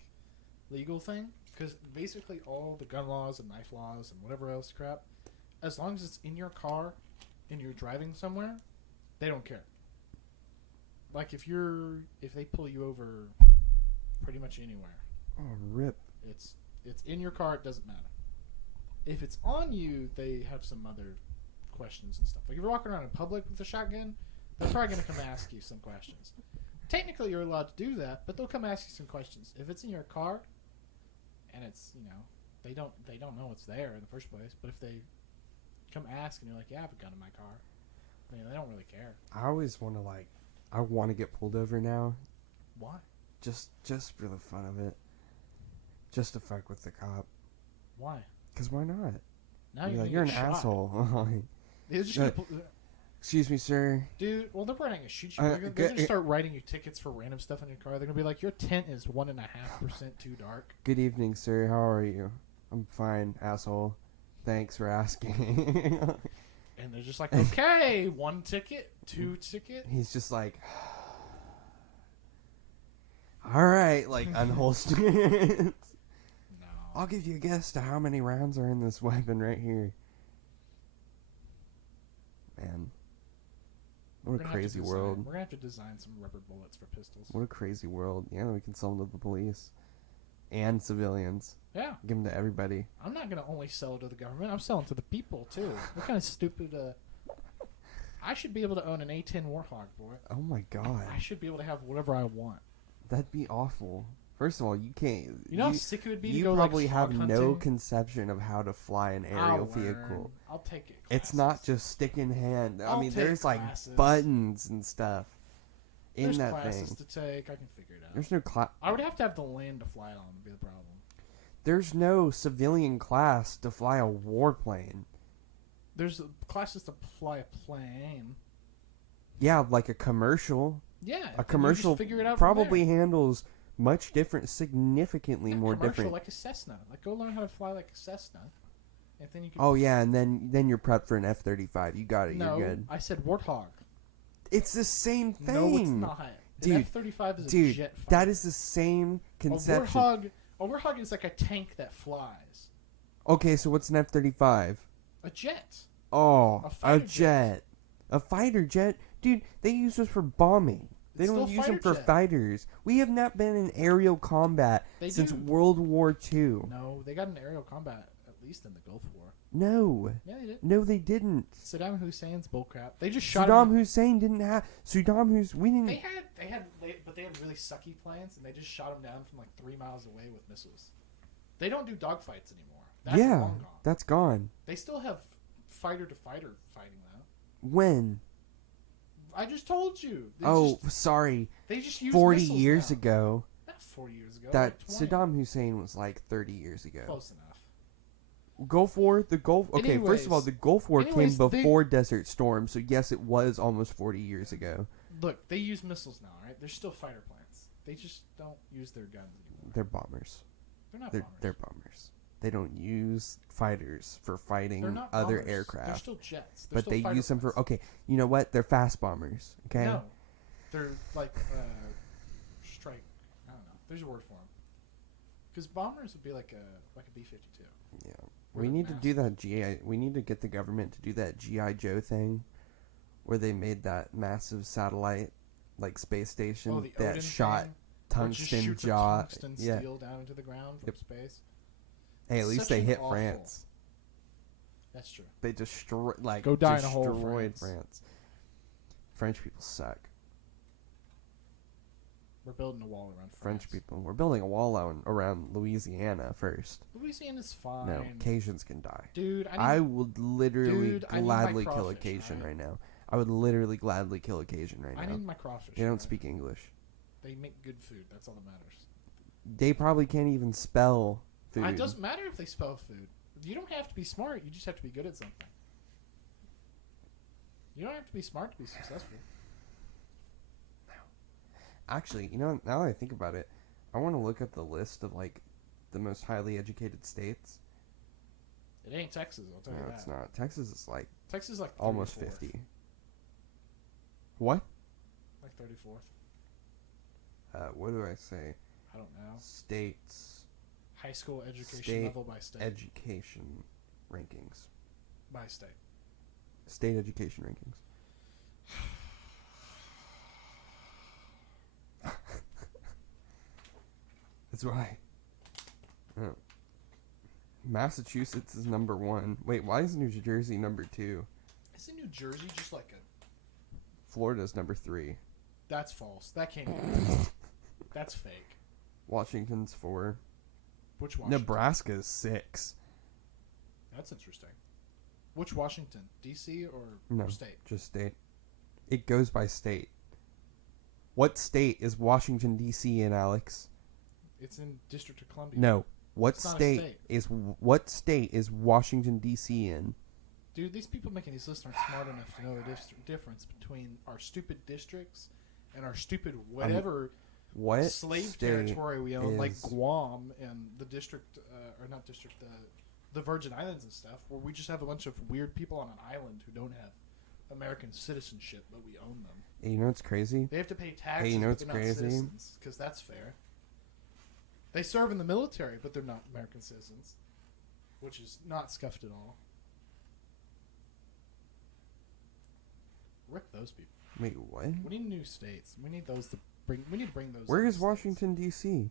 legal thing because basically all the gun laws and knife laws and whatever else crap, as long as it's in your car and you're driving somewhere, they don't care. Like if they pull you over, pretty much anywhere, Oh rip. it's in your car. It doesn't matter. If it's on you, they have some other questions and stuff. Like if you're walking around in public with a shotgun, they're probably gonna come ask you some questions. Technically, you're allowed to do that, but they'll come ask you some questions. If it's in your car, and it's they don't know it's there in the first place. But if they come ask and you're like, yeah, I have a gun in my car, I mean, they don't really care. I always want to I want to get pulled over now, Why? just for the fun of it, just to fuck with the cop. Why? Cause why not? Now Be you're like, gonna you're an get shot. asshole. They're just Yeah. gonna Excuse me, sir. dude, well, they're probably not gonna shoot you. Uh, They're gonna start writing you tickets for random stuff in your car. They're gonna be like, your tint is 1.5% too dark. Good evening, sir. How are you? I'm fine, asshole. Thanks for asking. And they're just like, okay, 1 ticket, 2 ticket. He's just like, all right, like unholster. No. I'll give you a guess to how many rounds are in this weapon right here. Man, what We're a gonna have to crazy design- world. We're gonna have to design some rubber bullets for pistols. What a crazy world. Yeah, we can sell them to the police and civilians. Yeah, Give them to everybody. I'm not gonna only sell it to the government. I'm selling to the people too. What kind of stupid? I should be able to own an A10 Warthog, boy. Oh my god, I should be able to have whatever I want. that'd be awful. First of all, you can't. You know how sick it would be to You go probably like have hog no hunting? conception of how to fly an I'll aerial learn. vehicle. I'll take it. It's not just stick in hand. I I'll mean, take there's like classes. buttons and stuff. in There's that classes thing. to take. I can figure it out. There's no class. I would have to have the land to fly it on. Would be the problem. There's no civilian class to fly a warplane. There's classes to fly a plane. Yeah, like a commercial. Yeah, A commercial figure it out probably handles much different, significantly more different. Like a Cessna. Like go learn how to fly like a Cessna, and then you can. Oh yeah, and then you're prepped for an F-35. You got it. No, You're good. I said Warthog. It's the same thing. No, it's not. Dude, An F-35 is a Dude, jet fighter. that is the same conception. A Warthog is like a tank that flies. Okay, so what's an F-35? A jet. Oh, A fighter a jet. A fighter jet? Dude, they use those for bombing. They It's don't still use them fighter for jet. fighters. We have not been in aerial combat They since do. World War II. No, they got an aerial combat at least in the Gulf War. No. Yeah, they did. No, they didn't. Saddam Hussein's bullcrap. They just shot Saddam him. Hussein didn't have... Saddam Hussein... We didn't... But they had really sucky planes, and they just shot them down from like 3 miles away with missiles. They don't do dogfights anymore. That's yeah, long gone. that's gone. They still have fighter to fighter fighting though. When? I just told you. Sorry. They just use 40 missiles years now. ago. Not 40 years ago. That like 20. Saddam Hussein was like 30 years ago. Close enough. Gulf War, the Gulf. Okay, first of all, Anyways- the Gulf War anyways, came before Desert Storm, so yes, it was almost 40 years ago. Look, they use missiles now, right? They're still fighter planes. They just don't use their guns anymore. They're bombers. They're not They're bombers. they're bombers. They don't use fighters for fighting They're not other bombers. They're aircraft, still jets. They're but still they fighter use them for. planes. Okay, you know what? They're fast bombers. Okay. No, they're like strike. I don't know. There's a word for them. Because bombers would be like a B-52. Yeah. Or We the need to do massive. that GI. We need to get the government to do that GI Joe thing, where they made that massive satellite, like space station Oh, the that Odin shot thing, where it just tungsten shoots a jaw. tungsten Yeah. steel down into the ground from Yep. space. Hey, at least Such they an hit awful- France. That's true. They destroyed Go die in a hole, destroyed France. French people suck. We're building a wall around French France. people. We're building a wall around Louisiana first. Louisiana's fine. No, Cajuns can die. Dude, I would literally Dude, I need my gladly kill a crawfish, Cajun alright? I now. I would literally gladly kill a Cajun right I now. need my crawfish. They don't alright? speak English. They make good food. That's all that matters. They probably can't even spell food. It doesn't matter if they spell food. You don't have to be smart. You just have to be good at something. You don't have to be smart to be successful. Actually, you know, now that I think about it, I want to look at the list of like the most highly educated states. It ain't Texas, I'll tell No, you that. it's not. Texas is like Texas is like almost 34th. 50. What? Like 34th. What do I say? I don't know. States High school education State level by state. education rankings. By state. State education rankings. That's why. Oh. Massachusetts is number 1. Wait, why is New Jersey number 2? Isn't New Jersey just like a... Florida's number 3. That's false. That can't be. That's fake. Washington's 4. Which Washington? Nebraska's 6. That's interesting. Which Washington? D.C. or No, state? just state. It goes by state. What state is Washington D.C. in, Alex? It's in District of Columbia. No. What It's not a state state. is Washington D.C. in? Dude, these people making these lists aren't smart enough to know the difference between our stupid districts and our stupid whatever What slave state territory we own, like is- Guam and the district, or not district, the Virgin Islands and stuff, where we just have a bunch of weird people on an island who don't have American citizenship, but we own them. Hey, you know what's crazy? They have to pay taxes, Hey, you know but what's they're not crazy? citizens, because that's fair. They serve in the military, but they're not American citizens, which is not scuffed at all. Rip those people. Wait, what? We need new states. We need those to bring. We need to bring those. Where new is states. Washington D.C.?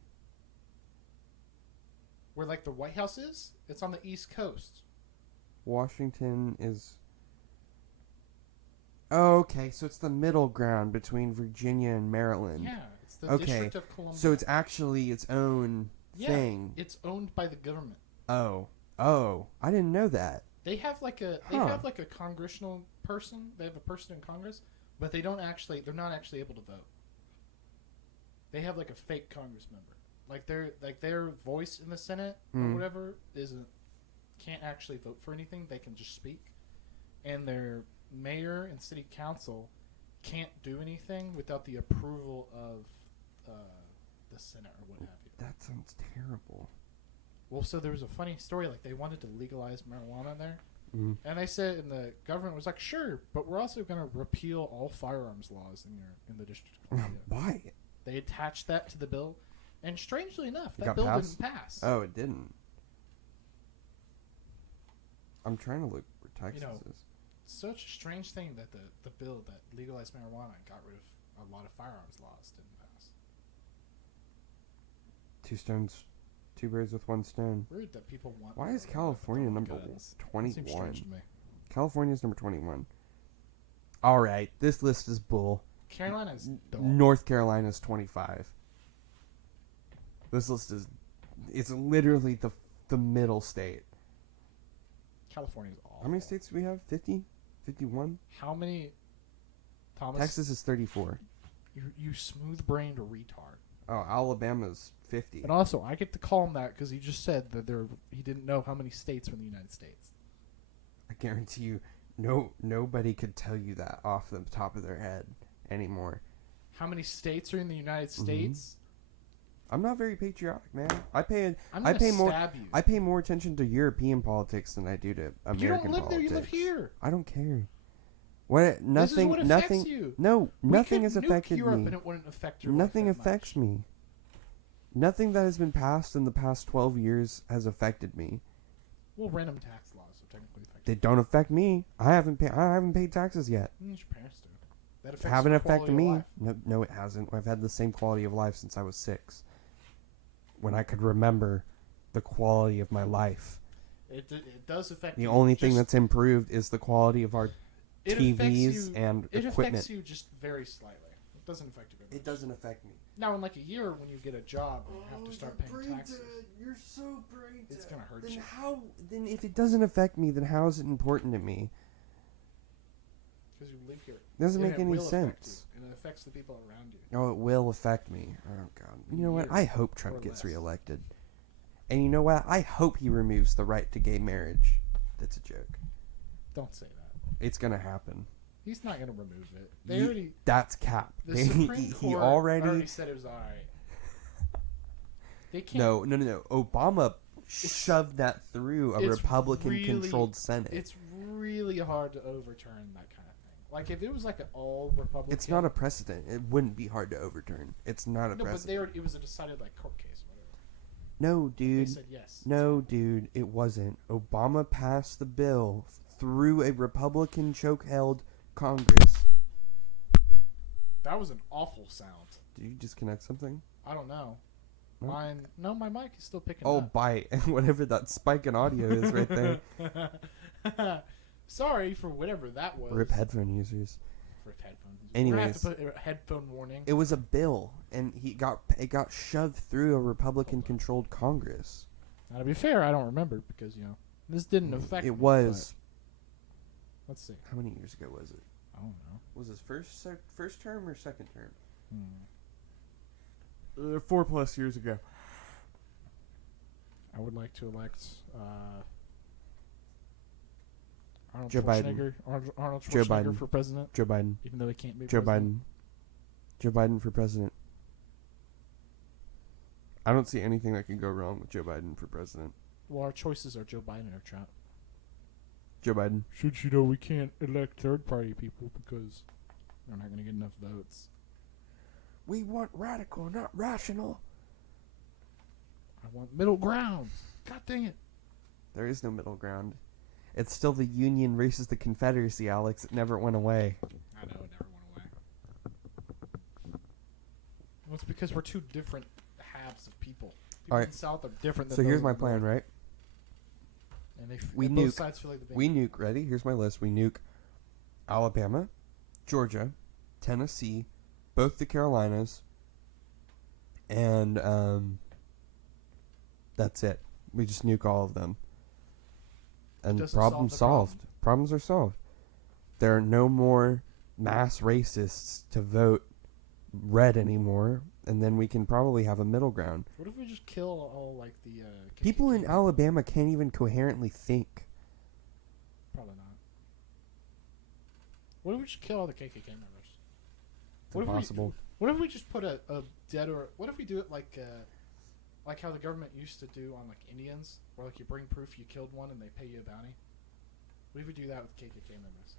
Where like the White House is? It's on the East Coast. Washington is. Oh, okay, so it's the middle ground between Virginia and Maryland. Yeah, it's the Okay, District of Columbia. So it's actually its own thing. It's owned by the government. Oh, I didn't know that. They have like a congressional person. They have a person in Congress, but they don't actually. They're not actually able to vote. they have like a fake Congress member. Their voice in the Senate or Mm. whatever can't actually vote for anything. They can just speak, and their mayor and city council can't do anything without the approval of the Senate or what have you. That sounds terrible. Well, so there was a funny story. Like they wanted to legalize marijuana there, Mm. and they said, and the government was like, "Sure, but we're also going to repeal all firearms laws in the District of Columbia." Why? They attached that to the bill, and strangely enough, It that got bill passed? didn't pass. Oh, it didn't. I'm trying to look where Texas is. Such a strange thing that the bill that legalized marijuana and got rid of a lot of firearms laws didn't pass. Two birds with one stone. Rude that people want. Why is California number guns. Seems 21? strange to me. California's number 21. All right, this list is bull. Carolina's dull. North Carolina's 25. This list it's literally the middle state. California's awful. How many states do we have? 50? 51? How many? Thomas, Texas is 34. you smooth-brained retard. Oh, Alabama's 50. And also, I get to call him that because he just said that he didn't know how many states were in the United States. I guarantee you, nobody could tell you that off the top of their head anymore. How many states are in the United States? I'm not very patriotic, man. I I'm gonna stab you. I pay more attention to European politics than I do to American You don't live politics. there. You live here. I don't care. What? Nothing. This is what affects nothing. you. No, We nothing could has nuke affected Europe me. and it wouldn't affect your Nothing life that affects much. me. Nothing that has been passed in the past 12 years has affected me. Well, random tax laws are technically affect They don't affect me. I haven't paid taxes yet. you. Your parents do. That affects Haven't your affected quality of me. life. No, it hasn't. I've had the same quality of life since I was 6. When I could remember the quality of my life. It does affect The you. only thing just- that's improved is the quality of our it TVs affects you, and it equipment. affects you just very slightly. It doesn't affect you very much. It doesn't affect me. Now, in like a year, when you get a job and you have to start paying taxes, You're so brain it's gonna hurt you. Then if it doesn't affect me, then how is it important to me? Because you live here. It doesn't And make it any will affect sense. you, and it affects the people around you. Oh, it will affect me. Oh god. You know what? Years I hope Trump or gets less. reelected. And you know what? I hope he removes the right to gay marriage. That's a joke. Don't say that. It's gonna happen. He's not going to remove it. They already. That's cap. The Supreme he Court already said it was alright. They can't. No. Obama shoved that through a It's Republican-controlled Senate. It's really hard to overturn that kind of thing. Like if it was like an all Republican. It's not a precedent. It wouldn't be hard to overturn. It's not a No, but precedent. it was a decided like court case, whatever. No, dude. They said yes. No, dude. It wasn't. Obama passed the bill through a Republican choke-held Congress. That was an awful sound. Did you disconnect something? I don't know. No? My mic is still picking Oh, up. bite. Whatever that spike in audio is right there. Sorry for whatever that was. Rip headphone users. Rip headphones. Anyways. We're gonna have to put a headphone warning. It was a bill, and it got shoved through a Republican-controlled Congress. Now, to be fair, I don't remember because this didn't affect me. It was. But let's see. How many years ago was it? I don't know. Was his first term or second term? 4+ years ago. I would like to elect Arnold Joe Biden. Schwarzenegger. Arnold Joe Schwarzenegger Biden. for president, Joe Biden. even though he can't be Joe president. Biden. Joe Biden for president. I don't see anything that can go wrong with Joe Biden for president. Well, our choices are Joe Biden or Trump. Joe Biden. Should you know we can't elect third-party people because they're not going to get enough votes. We want radical, not rational. I want middle ground. God dang it. There is no middle ground. It's still the Union versus the Confederacy, Alex. It never went away. I know, it never went away. Well, it's because we're two different halves of people. People All in right. the South are different than So here's those my in the plan, North. right? And We and both nuke. sides feel like the We nuke. Ready? Here's my list. We nuke Alabama, Georgia, Tennessee, both the Carolinas, and that's it. We just nuke all of them. And Doesn't problem solve the solved. Problems are solved. There are no more mass racists to vote red anymore. and then we can probably have a middle ground. What if we just kill all like the People in KKK? Alabama can't even coherently think. Probably not. What if we just kill all the KKK members? It's What if we- impossible. What if we just put a dead or what if we do it like how the government used to do on like Indians, where like you bring proof you killed one and they pay you a bounty? What if we do that with KKK members?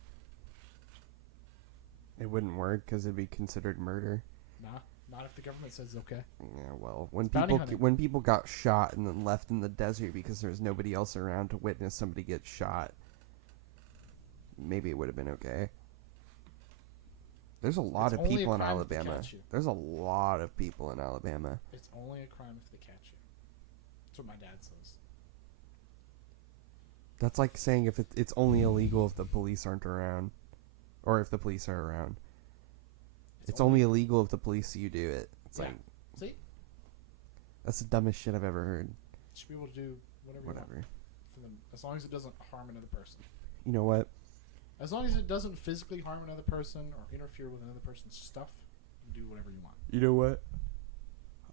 It wouldn't work because it'd be considered murder. Nah, not if the government says okay. Yeah, well, when It's bounty people hunting. when people got shot and then left in the desert because there was nobody else around to witness somebody get shot, maybe it would have been okay. There's a lot It's of only people a in crime if they Alabama. catch you. There's a lot of people in Alabama. It's only a crime if they catch you. That's what my dad says. That's like saying if it's only illegal if the police aren't around, or if the police are around. It's only illegal if the police see you do it. It's Yeah. like, See? that's the dumbest shit I've ever heard. You should be able to do whatever. You Whatever. want for them, as long as it doesn't harm another person. You know what? As long as it doesn't physically harm another person or interfere with another person's stuff, you can do whatever you want. You know what?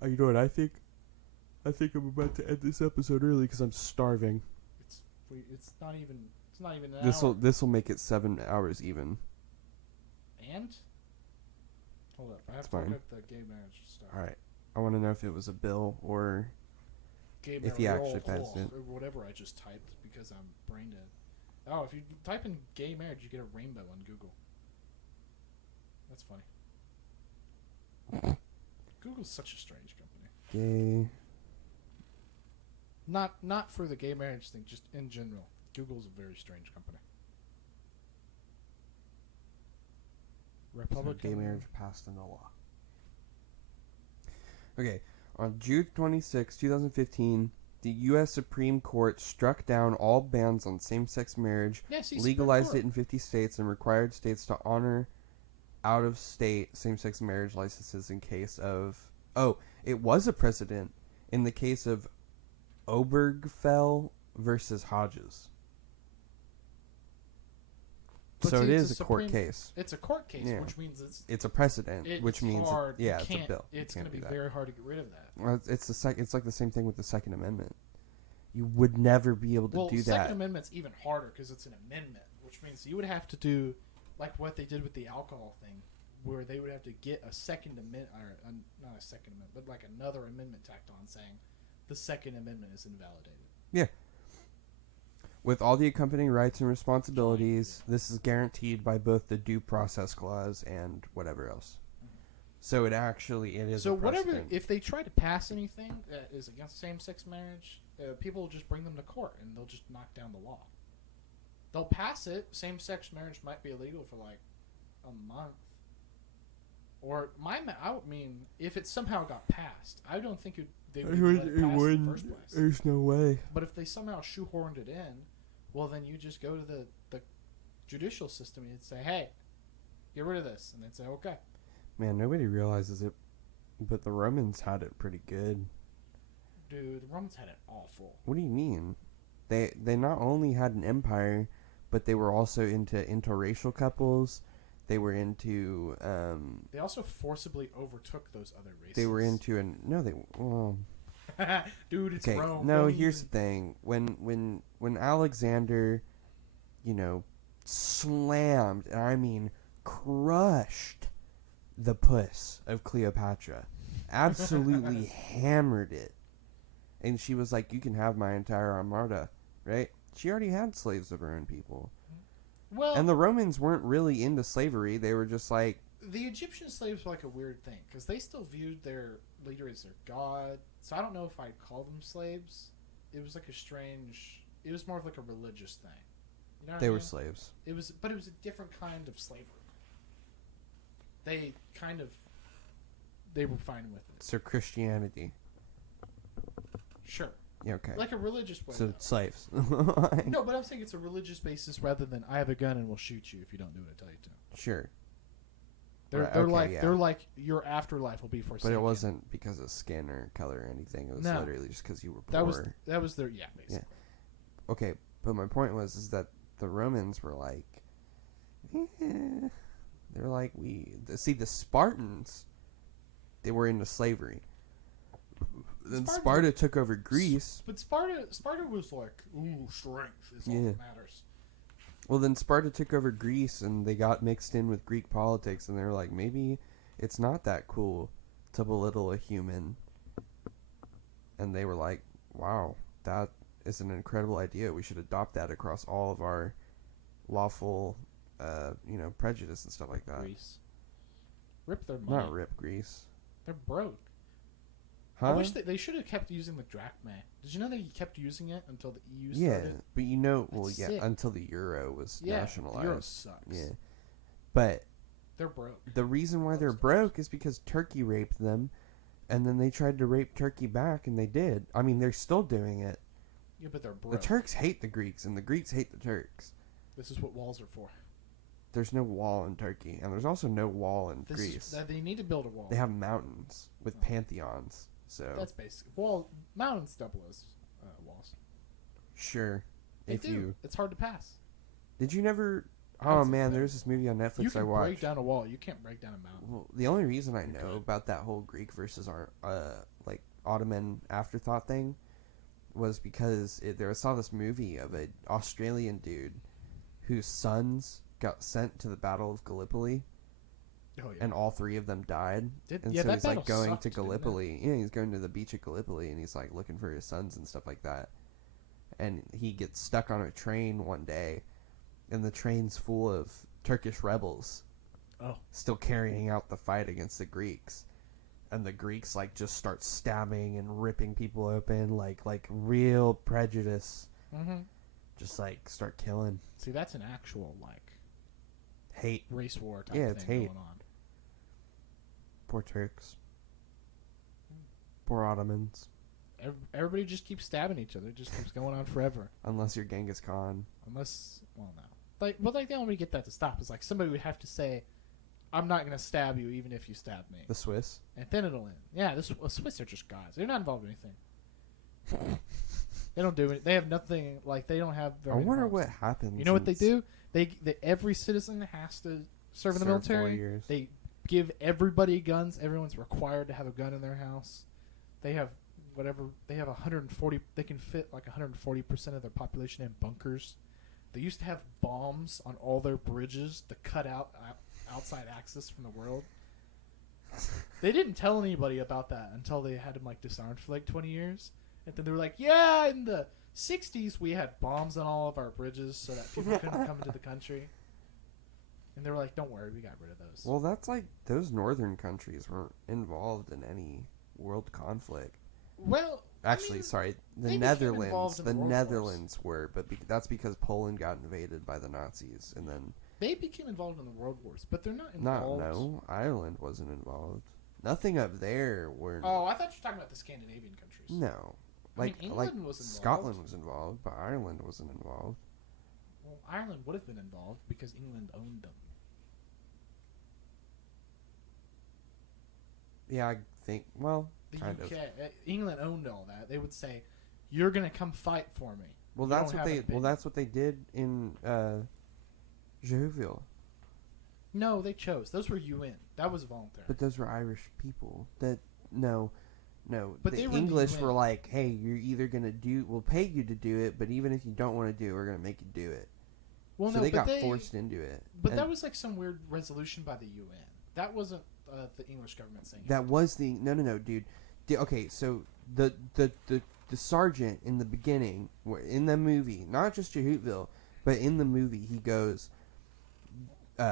You know what I think? I think I'm about to end this episode early because I'm starving. It's not even an This hour. will make it 7 hours even. And hold up, I have It's to look fine. at the gay marriage stuff. All right. I want to know if it was a bill or Gay if he actually passed it. or whatever I just typed because I'm brain dead. Oh, if you type in gay marriage, you get a rainbow on Google. That's funny. Google's such a strange company. gay. Not for the gay marriage thing, just in general. Google's a very strange company. So Republican gay marriage passed into law. Okay, on June 26, 2015, the U.S. Supreme Court struck down all bans on same-sex marriage, Yeah, see, legalized Supreme it in 50 states, and required states to honor out-of-state same-sex marriage licenses in case of... Oh, it was a precedent in the case of Obergefell versus Hodges. But So see, it it's is a a court Supreme- case. It's a court case, Yeah. which means It's a precedent, it's which means hard. yeah, You it's a can't- bill. You It's can't going to do be that. very hard to get rid of that. Well, it's like the same thing with the Second Amendment. You would never be able to Well, do Second that. Amendment's even harder because it's an amendment, which means you would have to do like what they did with the alcohol thing, where they would have to get a second amendment, or not a second amendment, but like another amendment tacked on saying the Second Amendment is invalidated. With all the accompanying rights and responsibilities, this is guaranteed by both the Due Process Clause and whatever else. So it is So a whatever, precedent. if they try to pass anything that is against same-sex marriage, people will just bring them to court and they'll just knock down the law. They'll pass it. Same-sex marriage might be illegal for like a month. Or I mean, if it somehow got passed, I don't think they would let it pass in the first place. There's no way. But if they somehow shoehorned it in, well, then you just go to the judicial system and you'd say, hey, get rid of this. And they'd say, okay. Man, nobody realizes it, but the Romans had it pretty good. Dude, the Romans had it awful. What do you mean? They not only had an empire, but they were also into interracial couples. They were into They also forcibly overtook those other races. they were into Dude, it's okay. Rome. No, Don't here's even- the thing. When Alexander, slammed, and I mean crushed the puss of Cleopatra, absolutely hammered it, and she was like, "You can have my entire armada," right? She already had slaves of her own people, Well, and the Romans weren't really into slavery. They were just like, the Egyptian slaves were like a weird thing because they still viewed their leader as their god. So I don't know if I'd call them slaves. It was like a strange. It was more of like a religious thing. You know what I they were mean? slaves. But it was a different kind of slavery. They were fine with it. So Christianity, Sure, yeah, okay. like a religious way. So though. slaves. No, but I'm saying it's a religious basis rather than I have a gun and will shoot you if you don't do what I tell you to. Sure, They're Right, they're okay, like yeah. they're like your afterlife will be but forsaken. it wasn't because of skin or color or anything. It was No. literally just because you were poor. That was their basically. Okay, but my point is that the Romans were like, they're like the Spartans. they were into slavery. Then Sparta- Sparta took over Greece. But Sparta was like, ooh, strength is all Yeah. that matters. Well, then Sparta took over Greece, and they got mixed in with Greek politics, and they were like, maybe it's not that cool to belittle a human. And they were like, wow, that is an incredible idea. We should adopt that across all of our lawful, prejudice and stuff like that. Greece. Rip their money. Not rip Greece. They're broke. Huh? I wish they should have kept using the drachma. Did you know they kept using it until the EU Yeah, started? but That's sick. until the euro was Yeah, nationalized. Euro sucks. Yeah. But They're broke. the reason why they're broke is because Turkey raped them, and then they tried to rape Turkey back, and they did. I mean, they're still doing it. Yeah, but they're broke. The Turks hate the Greeks, and the Greeks hate the Turks. This is what walls are for. There's no wall in Turkey, and there's also no wall in Greece. They need to build a wall. They have mountains with pantheons, so... That's basic. Mountains double as walls. Sure. They do. It's hard to pass. Did you never... Oh, Mountains man, better. there's this movie on Netflix You can I watched. break down a wall. You can't break down a mountain. Well, the only reason I know could. about that whole Greek versus our Ottoman afterthought thing was because I saw this movie of an Australian dude whose sons got sent to the Battle of Gallipoli, Oh yeah. and all three of them died. And yeah, so that he's like battle going sucked, to didn't it? Gallipoli. Yeah, he's going to the beach at Gallipoli, and he's like looking for his sons and stuff like that. And he gets stuck on a train one day, and the train's full of Turkish rebels. Oh. Still carrying out the fight against the Greeks. And the Greeks like just start stabbing and ripping people open, like real prejudice. Mm-hmm. Just like start killing. See, that's an actual Hate. race war type Yeah, it's thing hate. going on. Poor Turks. Poor Ottomans. Everybody just keeps stabbing each other. It just keeps going on forever. Unless you're Genghis Khan. Unless, well, no. The only way to get that to stop is somebody would have to say, I'm not going to stab you even if you stab me. The Swiss. And then it'll end. Yeah, the Swiss are just guys. They're not involved in anything. They don't do it. They have nothing, they don't have very I wonder many what problems. happens. You know what they do? They every citizen has to serve in the 4 military. years. They give everybody guns. Everyone's required to have a gun in their house. They have they have 140. They can fit 140% of their population in bunkers. They used to have bombs on all their bridges to cut out outside access from the world. They didn't tell anybody about that until they had them disarmed for 20 years, and then they were like, "Yeah, in the '60s we had bombs on all of our bridges so that people couldn't come into the country." And they were like, "Don't worry, we got rid of those." Well, that's those northern countries weren't involved in any world conflict. Well, Actually, sorry, the they became Netherlands. involved in The the World Netherlands were, but that's because Poland got invaded by the Nazis, and then they became involved in the World Wars, but they're not not involved. no, Ireland wasn't involved. Nothing up there were. Oh, I thought you were talking about the Scandinavian countries. No, England was involved. Scotland was involved, but Ireland wasn't involved. Well, Ireland would have been involved because England owned them. Yeah, I think. Well, The kind UK, of. England owned all that. They would say, "You're going to come fight for me." Well, You that's don't what have they. an Well, opinion. that's what they did in Jehuville. No, they chose. Those were UN. That was voluntary. But those were Irish people. No. But the they were in the English UN. were like, "Hey, you're either gonna we'll pay you to do it, but even if you don't want to do it, we're gonna make you do it." well, So no, they but got forced into it. But And that was some weird resolution by the UN. That wasn't the English government saying. that was the no, dude. Okay, so the sergeant in the beginning, in the movie, not just Jehuville, but in the movie, he goes, he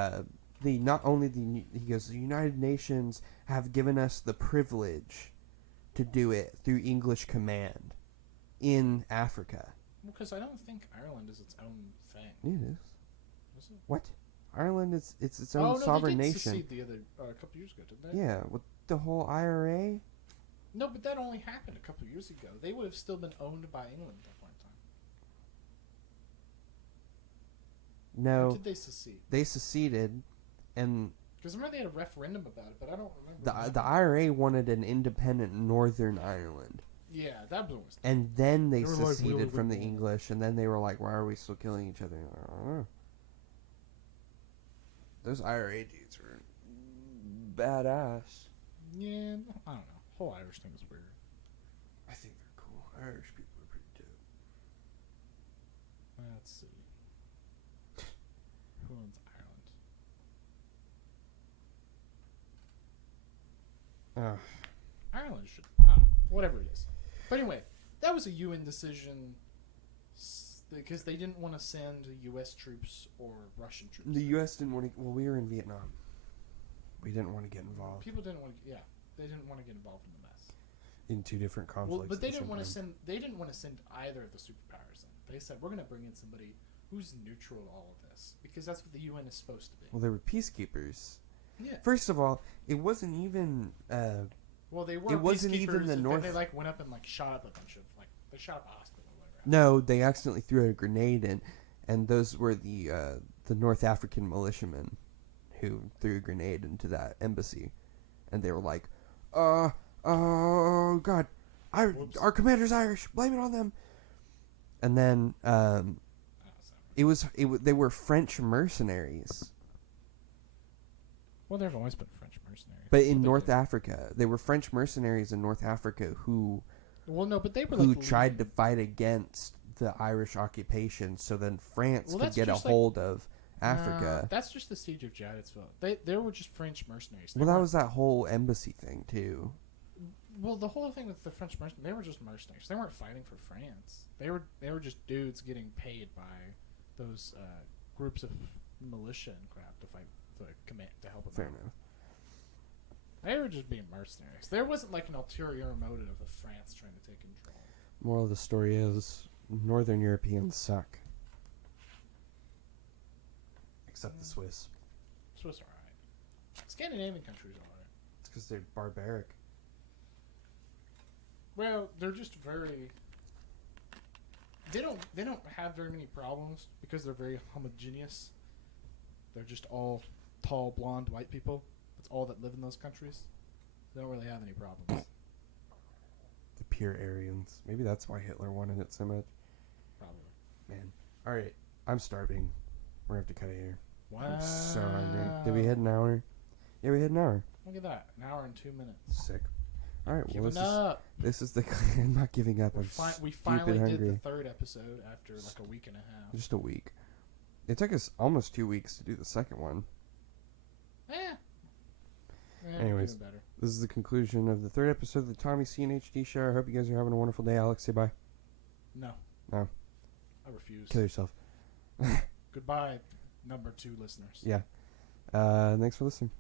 goes, the United Nations have given us the privilege to do it through English command in Africa. Because I don't think Ireland is its own thing. It is. Is it? What? Ireland is its own Oh no, sovereign they did nation. secede the other a couple years ago, didn't they? Yeah, with the whole IRA. No, but that only happened a couple years ago. They would have still been owned by England at that point in time. Or No, did they secede? they seceded, and Because remember they had a referendum about it, but I don't remember. the what the happened. IRA wanted an independent Northern Ireland, Yeah, that was. and then they They were like, seceded really from the weird. English, and then they were like, "Why are we still killing each other?" I don't know. Those IRA dudes were badass. Yeah, I don't know. The whole Irish thing is weird. I think they're cool. Irish people are pretty dope. Let's see. Who owns Ireland? Ireland should, I don't know, whatever it is. But anyway, that was a UN decision because they didn't want to send U.S. troops or Russian troops. The U.S. didn't want to. Well, we were in Vietnam. We didn't want to get involved. People didn't want to. Yeah, they didn't want to get involved in the mess. In two different conflicts. Well, but they didn't want to send. They didn't want to send either of the superpowers in. They said we're going to bring in somebody who's neutral to all of this because that's what the UN is supposed to be. Well, they were peacekeepers. Yeah. First of all, it wasn't even. Well, they were. It wasn't even the North. They went up and shot up a bunch of they shot up a hospital or whatever. No, they accidentally threw a grenade in, and those were the North African militiamen who threw a grenade into that embassy, and they were like, oh God, our commander's Irish, blame it on them. And then they were French mercenaries. Well, there's always been French mercenaries. But in North Africa, they were French mercenaries in North Africa who. Well, no, but they were who tried to fight against the Irish occupation, so then France could get a hold of Africa. That's just the siege of Jadotville. They were just French mercenaries. Well, that was that whole embassy thing too. Well, the whole thing with the French mercenaries, they were just mercenaries. They weren't fighting for France. They were just dudes getting paid by those groups of militia and crap to fight to help them. Fair out. enough. They were just being mercenaries. There wasn't like an ulterior motive of France trying to take control. Moral of the story is Northern Europeans suck. Except the Swiss. Swiss are alright. Scandinavian countries are alright. It's because they're barbaric. Well, they're just very. They don't have very many problems because they're very homogeneous. They're just all tall, blonde, white people. That's all that live in those countries. They don't really have any problems. The pure Aryans. Maybe that's why Hitler wanted it so much. Probably. Man. Alright. I'm starving. We're going to have to cut it here. Wow. I'm so hungry. Did we hit an hour? Yeah, we hit an hour. Look at that. An hour and 2 minutes. Sick. Alright, well, Giving up. this is the... I'm not giving up. We finally hungry. did the third episode after like a week and a half. Just a week. It took us almost 2 weeks to do the second one. Anyways, better. This is the conclusion of the third episode of the Tommy C and HD show. I hope you guys are having a wonderful day. Alex, say bye. No. No. I refuse. Kill yourself. Goodbye, number 2 listeners. Yeah. Thanks for listening.